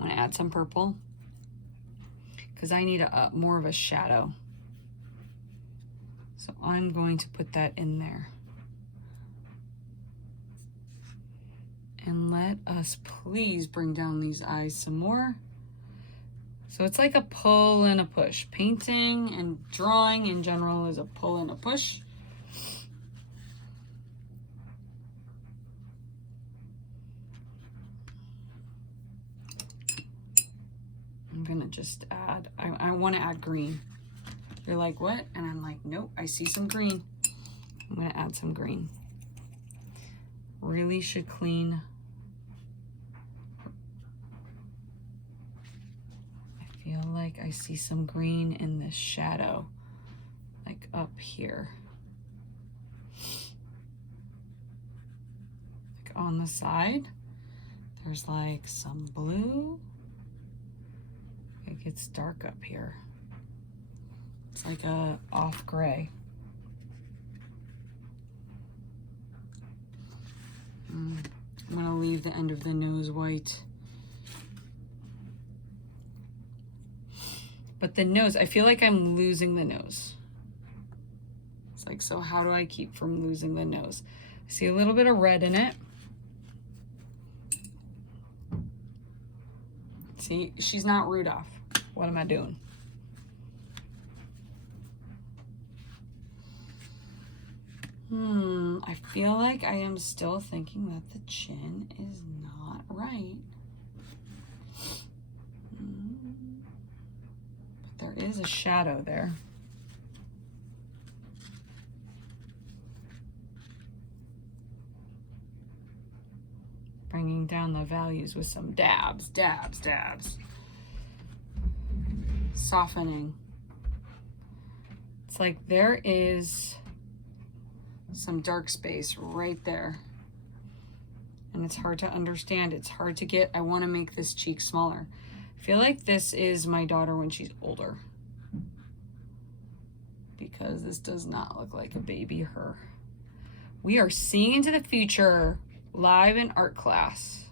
I'm gonna add some purple because I need more of a shadow. So I'm going to put that in there. And let us please bring down these eyes some more. So it's like a pull and a push. Painting and drawing in general is a pull and a push. I'm gonna just add, I wanna add green. You're like, what? And I'm like, nope, I see some green. I'm gonna add some green. Really should clean. I feel like I see some green in this shadow, like up here. Like on the side, there's like some blue. It gets dark up here. It's like a off gray. the end of the nose white. But the nose, I feel like I'm losing the nose. It's like, so how do I keep from losing the nose? I see a little bit of red in it. See, she's not Rudolph. What am I doing? I feel like I am still thinking that the chin is not right. But there is a shadow there. Bringing down the values with some dabs, dabs, dabs. Softening. It's like there is some dark space right there. And it's hard to understand. It's hard to get. I want to make this cheek smaller. I feel like this is my daughter when she's older. Because this does not look like a baby her. We are seeing into the future live in art class.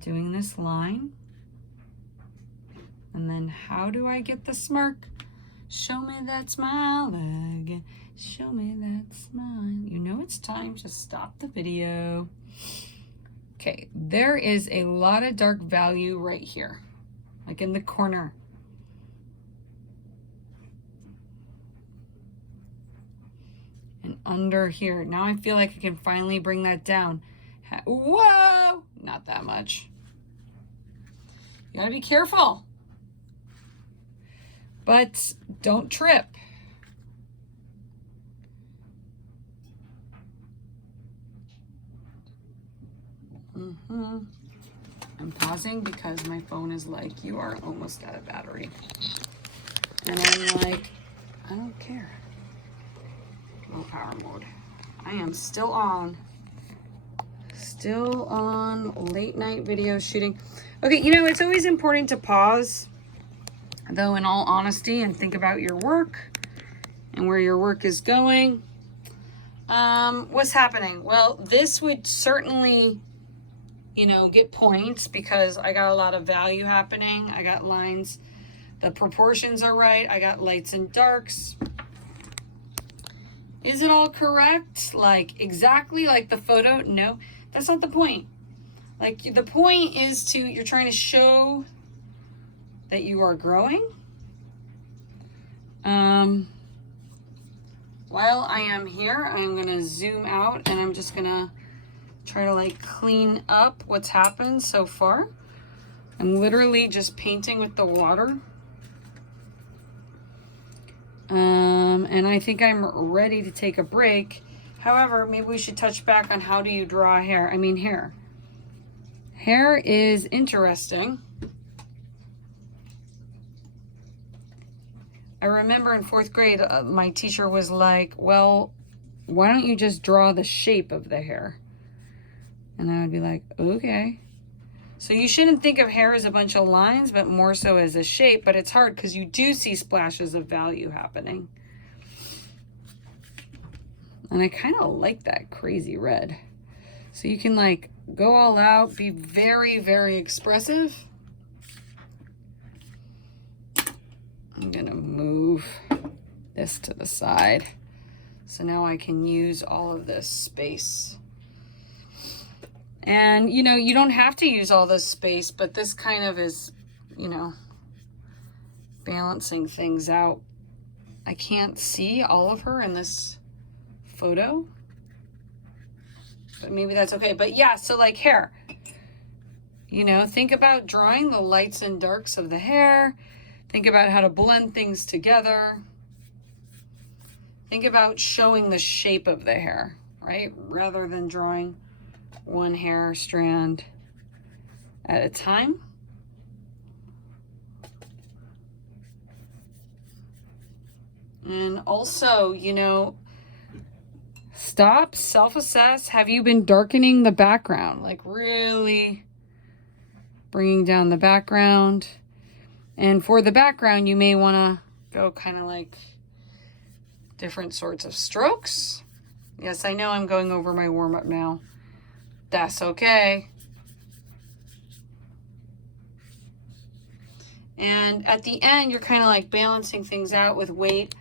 Doing this line. And then how do I get the smirk? Show me that smile again. Show me that smile. You know it's time to stop the video. Okay, there is a lot of dark value right here, like in the corner. And under here. Now I feel like I can finally bring that down. Whoa! Not that much. You gotta be careful. But don't trip. I'm pausing because my phone is like, you are almost out of battery. And I'm like, I don't care. Low power mode. I am still on late night video shooting. Okay, you know, it's always important to pause, though, in all honesty, and think about your work and where your work is going. What's happening? Well, this would certainly, you know, get points because I got a lot of value happening. I got lines. The proportions are right. I got lights and darks. Is it all correct? Like exactly like the photo? No, that's not the point. Like the point is to, you're trying to show that you are growing. While I am here, I'm gonna zoom out and I'm just gonna try to like clean up what's happened so far. I'm literally just painting with the water. And I think I'm ready to take a break. However, maybe we should touch back on how do you draw hair. I mean hair. Hair is interesting. I remember in 4th grade, my teacher was like, well, why don't you just draw the shape of the hair? And I would be like, okay. So you shouldn't think of hair as a bunch of lines, but more so as a shape. But it's hard because you do see splashes of value happening. And I kind of like that crazy red. So you can like go all out, be very, very expressive. I'm gonna move this to the side. So now I can use all of this space. And, you know, you don't have to use all this space, but this kind of is, you know, balancing things out. I can't see all of her in this photo, but maybe that's okay. But yeah, so like hair, you know, think about drawing the lights and darks of the hair. Think about how to blend things together. Think about showing the shape of the hair, right? Rather than drawing one hair strand at a time. And also, you know, stop, self-assess. Have you been darkening the background? Like really bringing down the background. And for the background, you may want to go kind of like different sorts of strokes. Yes, I know I'm going over my warm-up now. That's okay. And at the end, you're kind of like balancing things out with weight.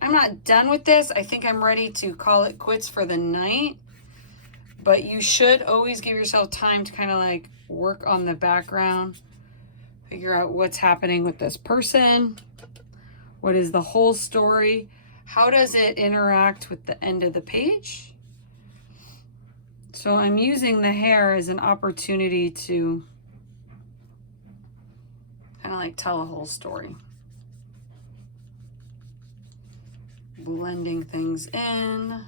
I'm not done with this. I think I'm ready to call it quits for the night. But you should always give yourself time to kind of like work on the background. Figure out what's happening with this person. What is the whole story? How does it interact with the end of the page? So I'm using the hair as an opportunity to kind of like tell a whole story. Blending things in.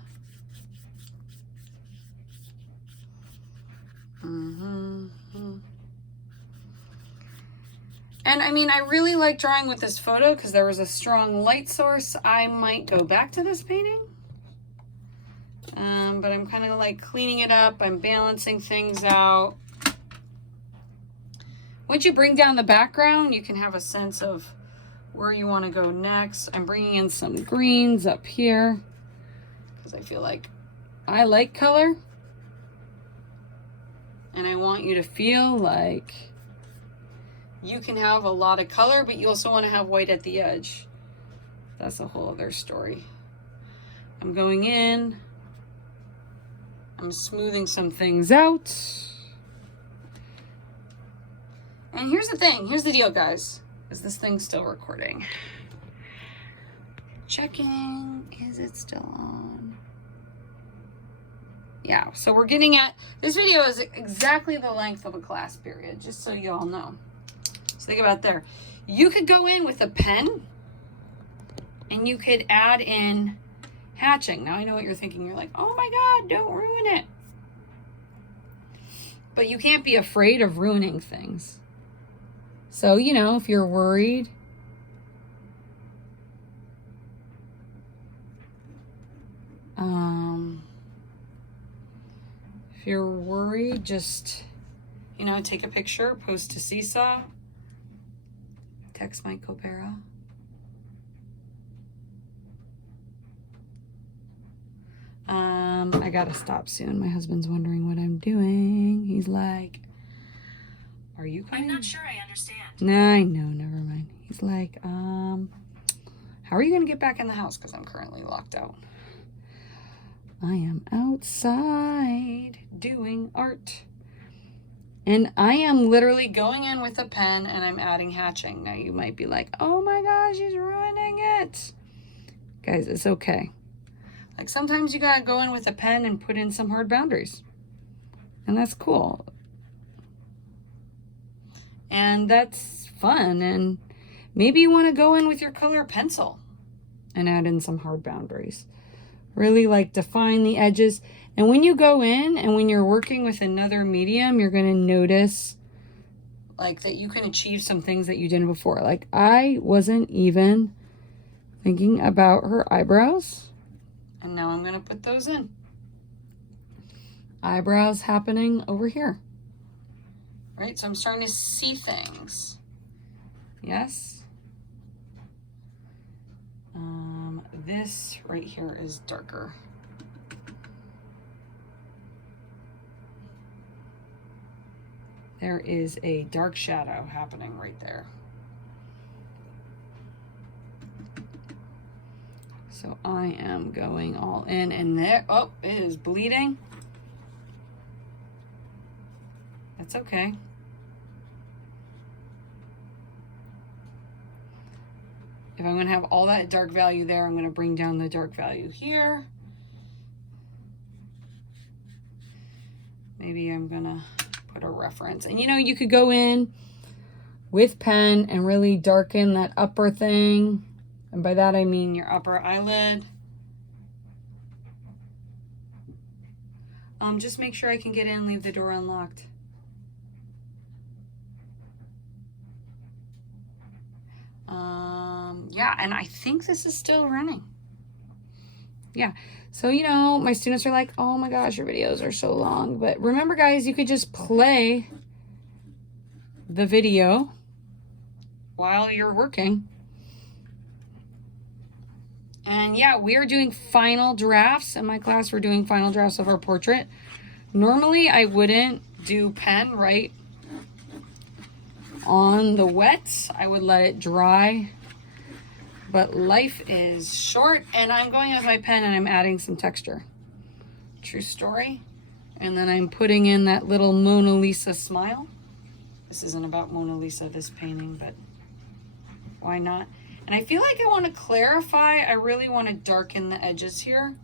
And I mean, I really like drawing with this photo because there was a strong light source. I might go back to this painting. But I'm kind of like cleaning it up. I'm balancing things out. Once you bring down the background, you can have a sense of where you want to go next. I'm bringing in some greens up here because I feel like I like color. And I want you to feel like you can have a lot of color, but you also want to have white at the edge. That's a whole other story. I'm going in. I'm smoothing some things out. And here's the thing. Here's the deal, guys. Is this thing still recording? Checking. Is it still on? Yeah, so we're getting at, this video is exactly the length of a class period, just so you all know. So think about there. You could go in with a pen and you could add in hatching. Now I know what you're thinking. You're like, oh my God, don't ruin it. But you can't be afraid of ruining things. So, you know, if you're worried, if you're worried, just, you know, take a picture, post to Seesaw, text Mike Copera. I gotta stop soon. My husband's wondering what I'm doing. He's like, are you coming? I'm not sure I understand. Nah, I know, never mind. He's like, how are you gonna get back in the house? Because I'm currently locked out. I am outside doing art. And I am literally going in with a pen and I'm adding hatching. Now you might be like, oh my gosh, she's ruining it. Guys, it's okay. Like sometimes you gotta go in with a pen and put in some hard boundaries. And that's cool. And that's fun. And maybe you wanna go in with your color pencil and add in some hard boundaries. Really like define the edges. And when you go in and when you're working with another medium, you're gonna notice like that you can achieve some things that you didn't before. Like I wasn't even thinking about her eyebrows. And now I'm gonna put those in. Eyebrows happening over here. Right, so I'm starting to see things. Yes. This right here is darker. There is a dark shadow happening right there. So I am going all in and there. Oh, it is bleeding. That's okay. If I'm going to have all that dark value there, I'm going to bring down the dark value here. Maybe I'm going to put a reference. And you know, you could go in with pen and really darken that upper thing. And by that I mean your upper eyelid. Just make sure I can get in, leave the door unlocked. Yeah, and I think this is still running. Yeah, so you know, my students are like, oh my gosh, your videos are so long. But remember guys, you could just play the video while you're working. And yeah, we are doing final drafts. In my class, we're doing final drafts of our portrait. Normally I wouldn't do pen right on the wet. I would let it dry, but life is short and I'm going with my pen and I'm adding some texture. True story. And then I'm putting in that little Mona Lisa smile. This isn't about Mona Lisa, this painting, but why not? And I feel like I want to clarify. I really want to darken the edges here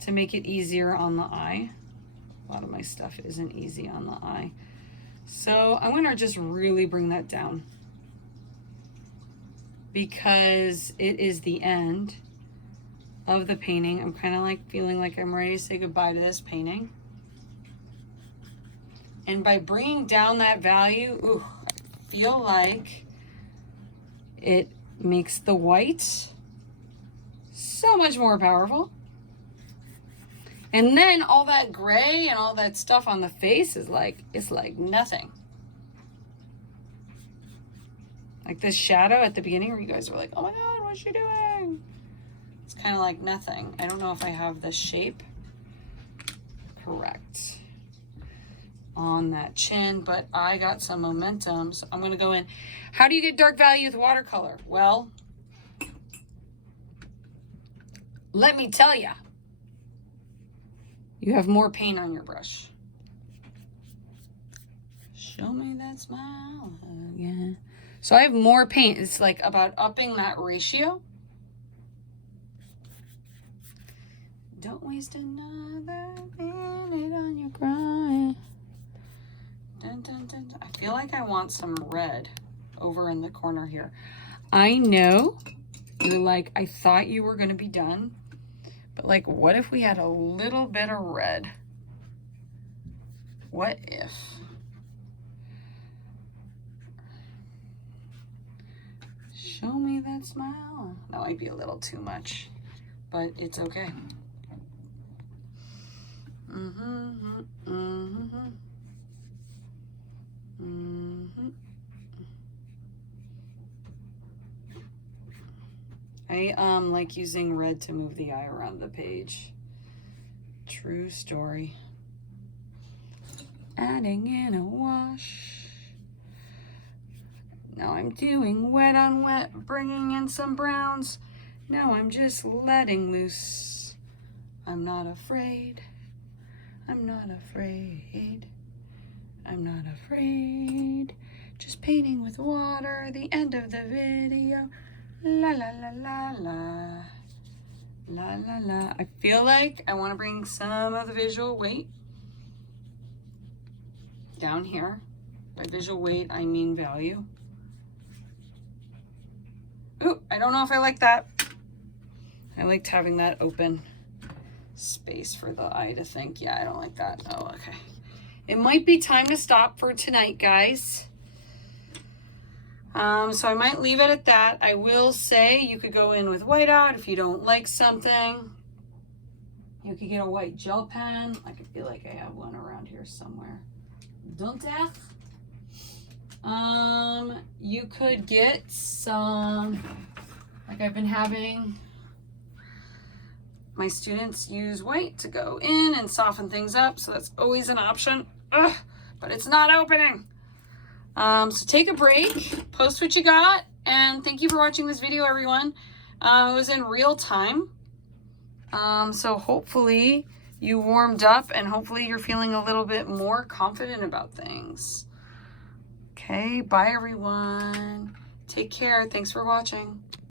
to make it easier on the eye. A lot of my stuff isn't easy on the eye. So I'm going to just really bring that down because it is the end of the painting. I'm kind of like feeling like I'm ready to say goodbye to this painting. And by bringing down that value, ooh, I feel like it makes the white so much more powerful. And then all that gray and all that stuff on the face is like, it's like nothing. Like this shadow at the beginning where you guys were like, oh my God, what's she doing? It's kind of like nothing. I don't know if I have the shape correct on that chin, but I got some momentum. So I'm going to go in. How do you get dark value with watercolor? Well, let me tell you. You have more paint on your brush. Show me that smile again. So I have more paint. It's like about upping that ratio. Don't waste another minute on your grind. Dun, dun, dun, dun. I feel like I want some red over in the corner here. I know you're like, I thought you were going to be done. But like, what if we had a little bit of red? What if? Show me that smile. That might be a little too much, but it's okay. I like using red to move the eye around the page. True story. Adding in a wash. Now I'm doing wet on wet, bringing in some browns. Now I'm just letting loose. I'm not afraid. I'm not afraid. I'm not afraid. Just painting with water, the end of the video. La la la la la. La la la. I feel like I want to bring some of the visual weight down here. By visual weight, I mean value. Ooh, I don't know if I like that. I liked having that open space for the eye to think. Yeah, I don't like that. Oh, okay. It might be time to stop for tonight, guys. So I might leave it at that. I will say you could go in with whiteout if you don't like something. You could get a white gel pen. I could feel like I have one around here somewhere. Don't ask. You could get some, like I've been having my students use white to go in and soften things up. So that's always an option. Ugh, but it's not opening. So take a break, post what you got, and thank you for watching this video, everyone. It was in real time. So hopefully you warmed up and hopefully you're feeling a little bit more confident about things. Okay, bye everyone. Take care. Thanks for watching.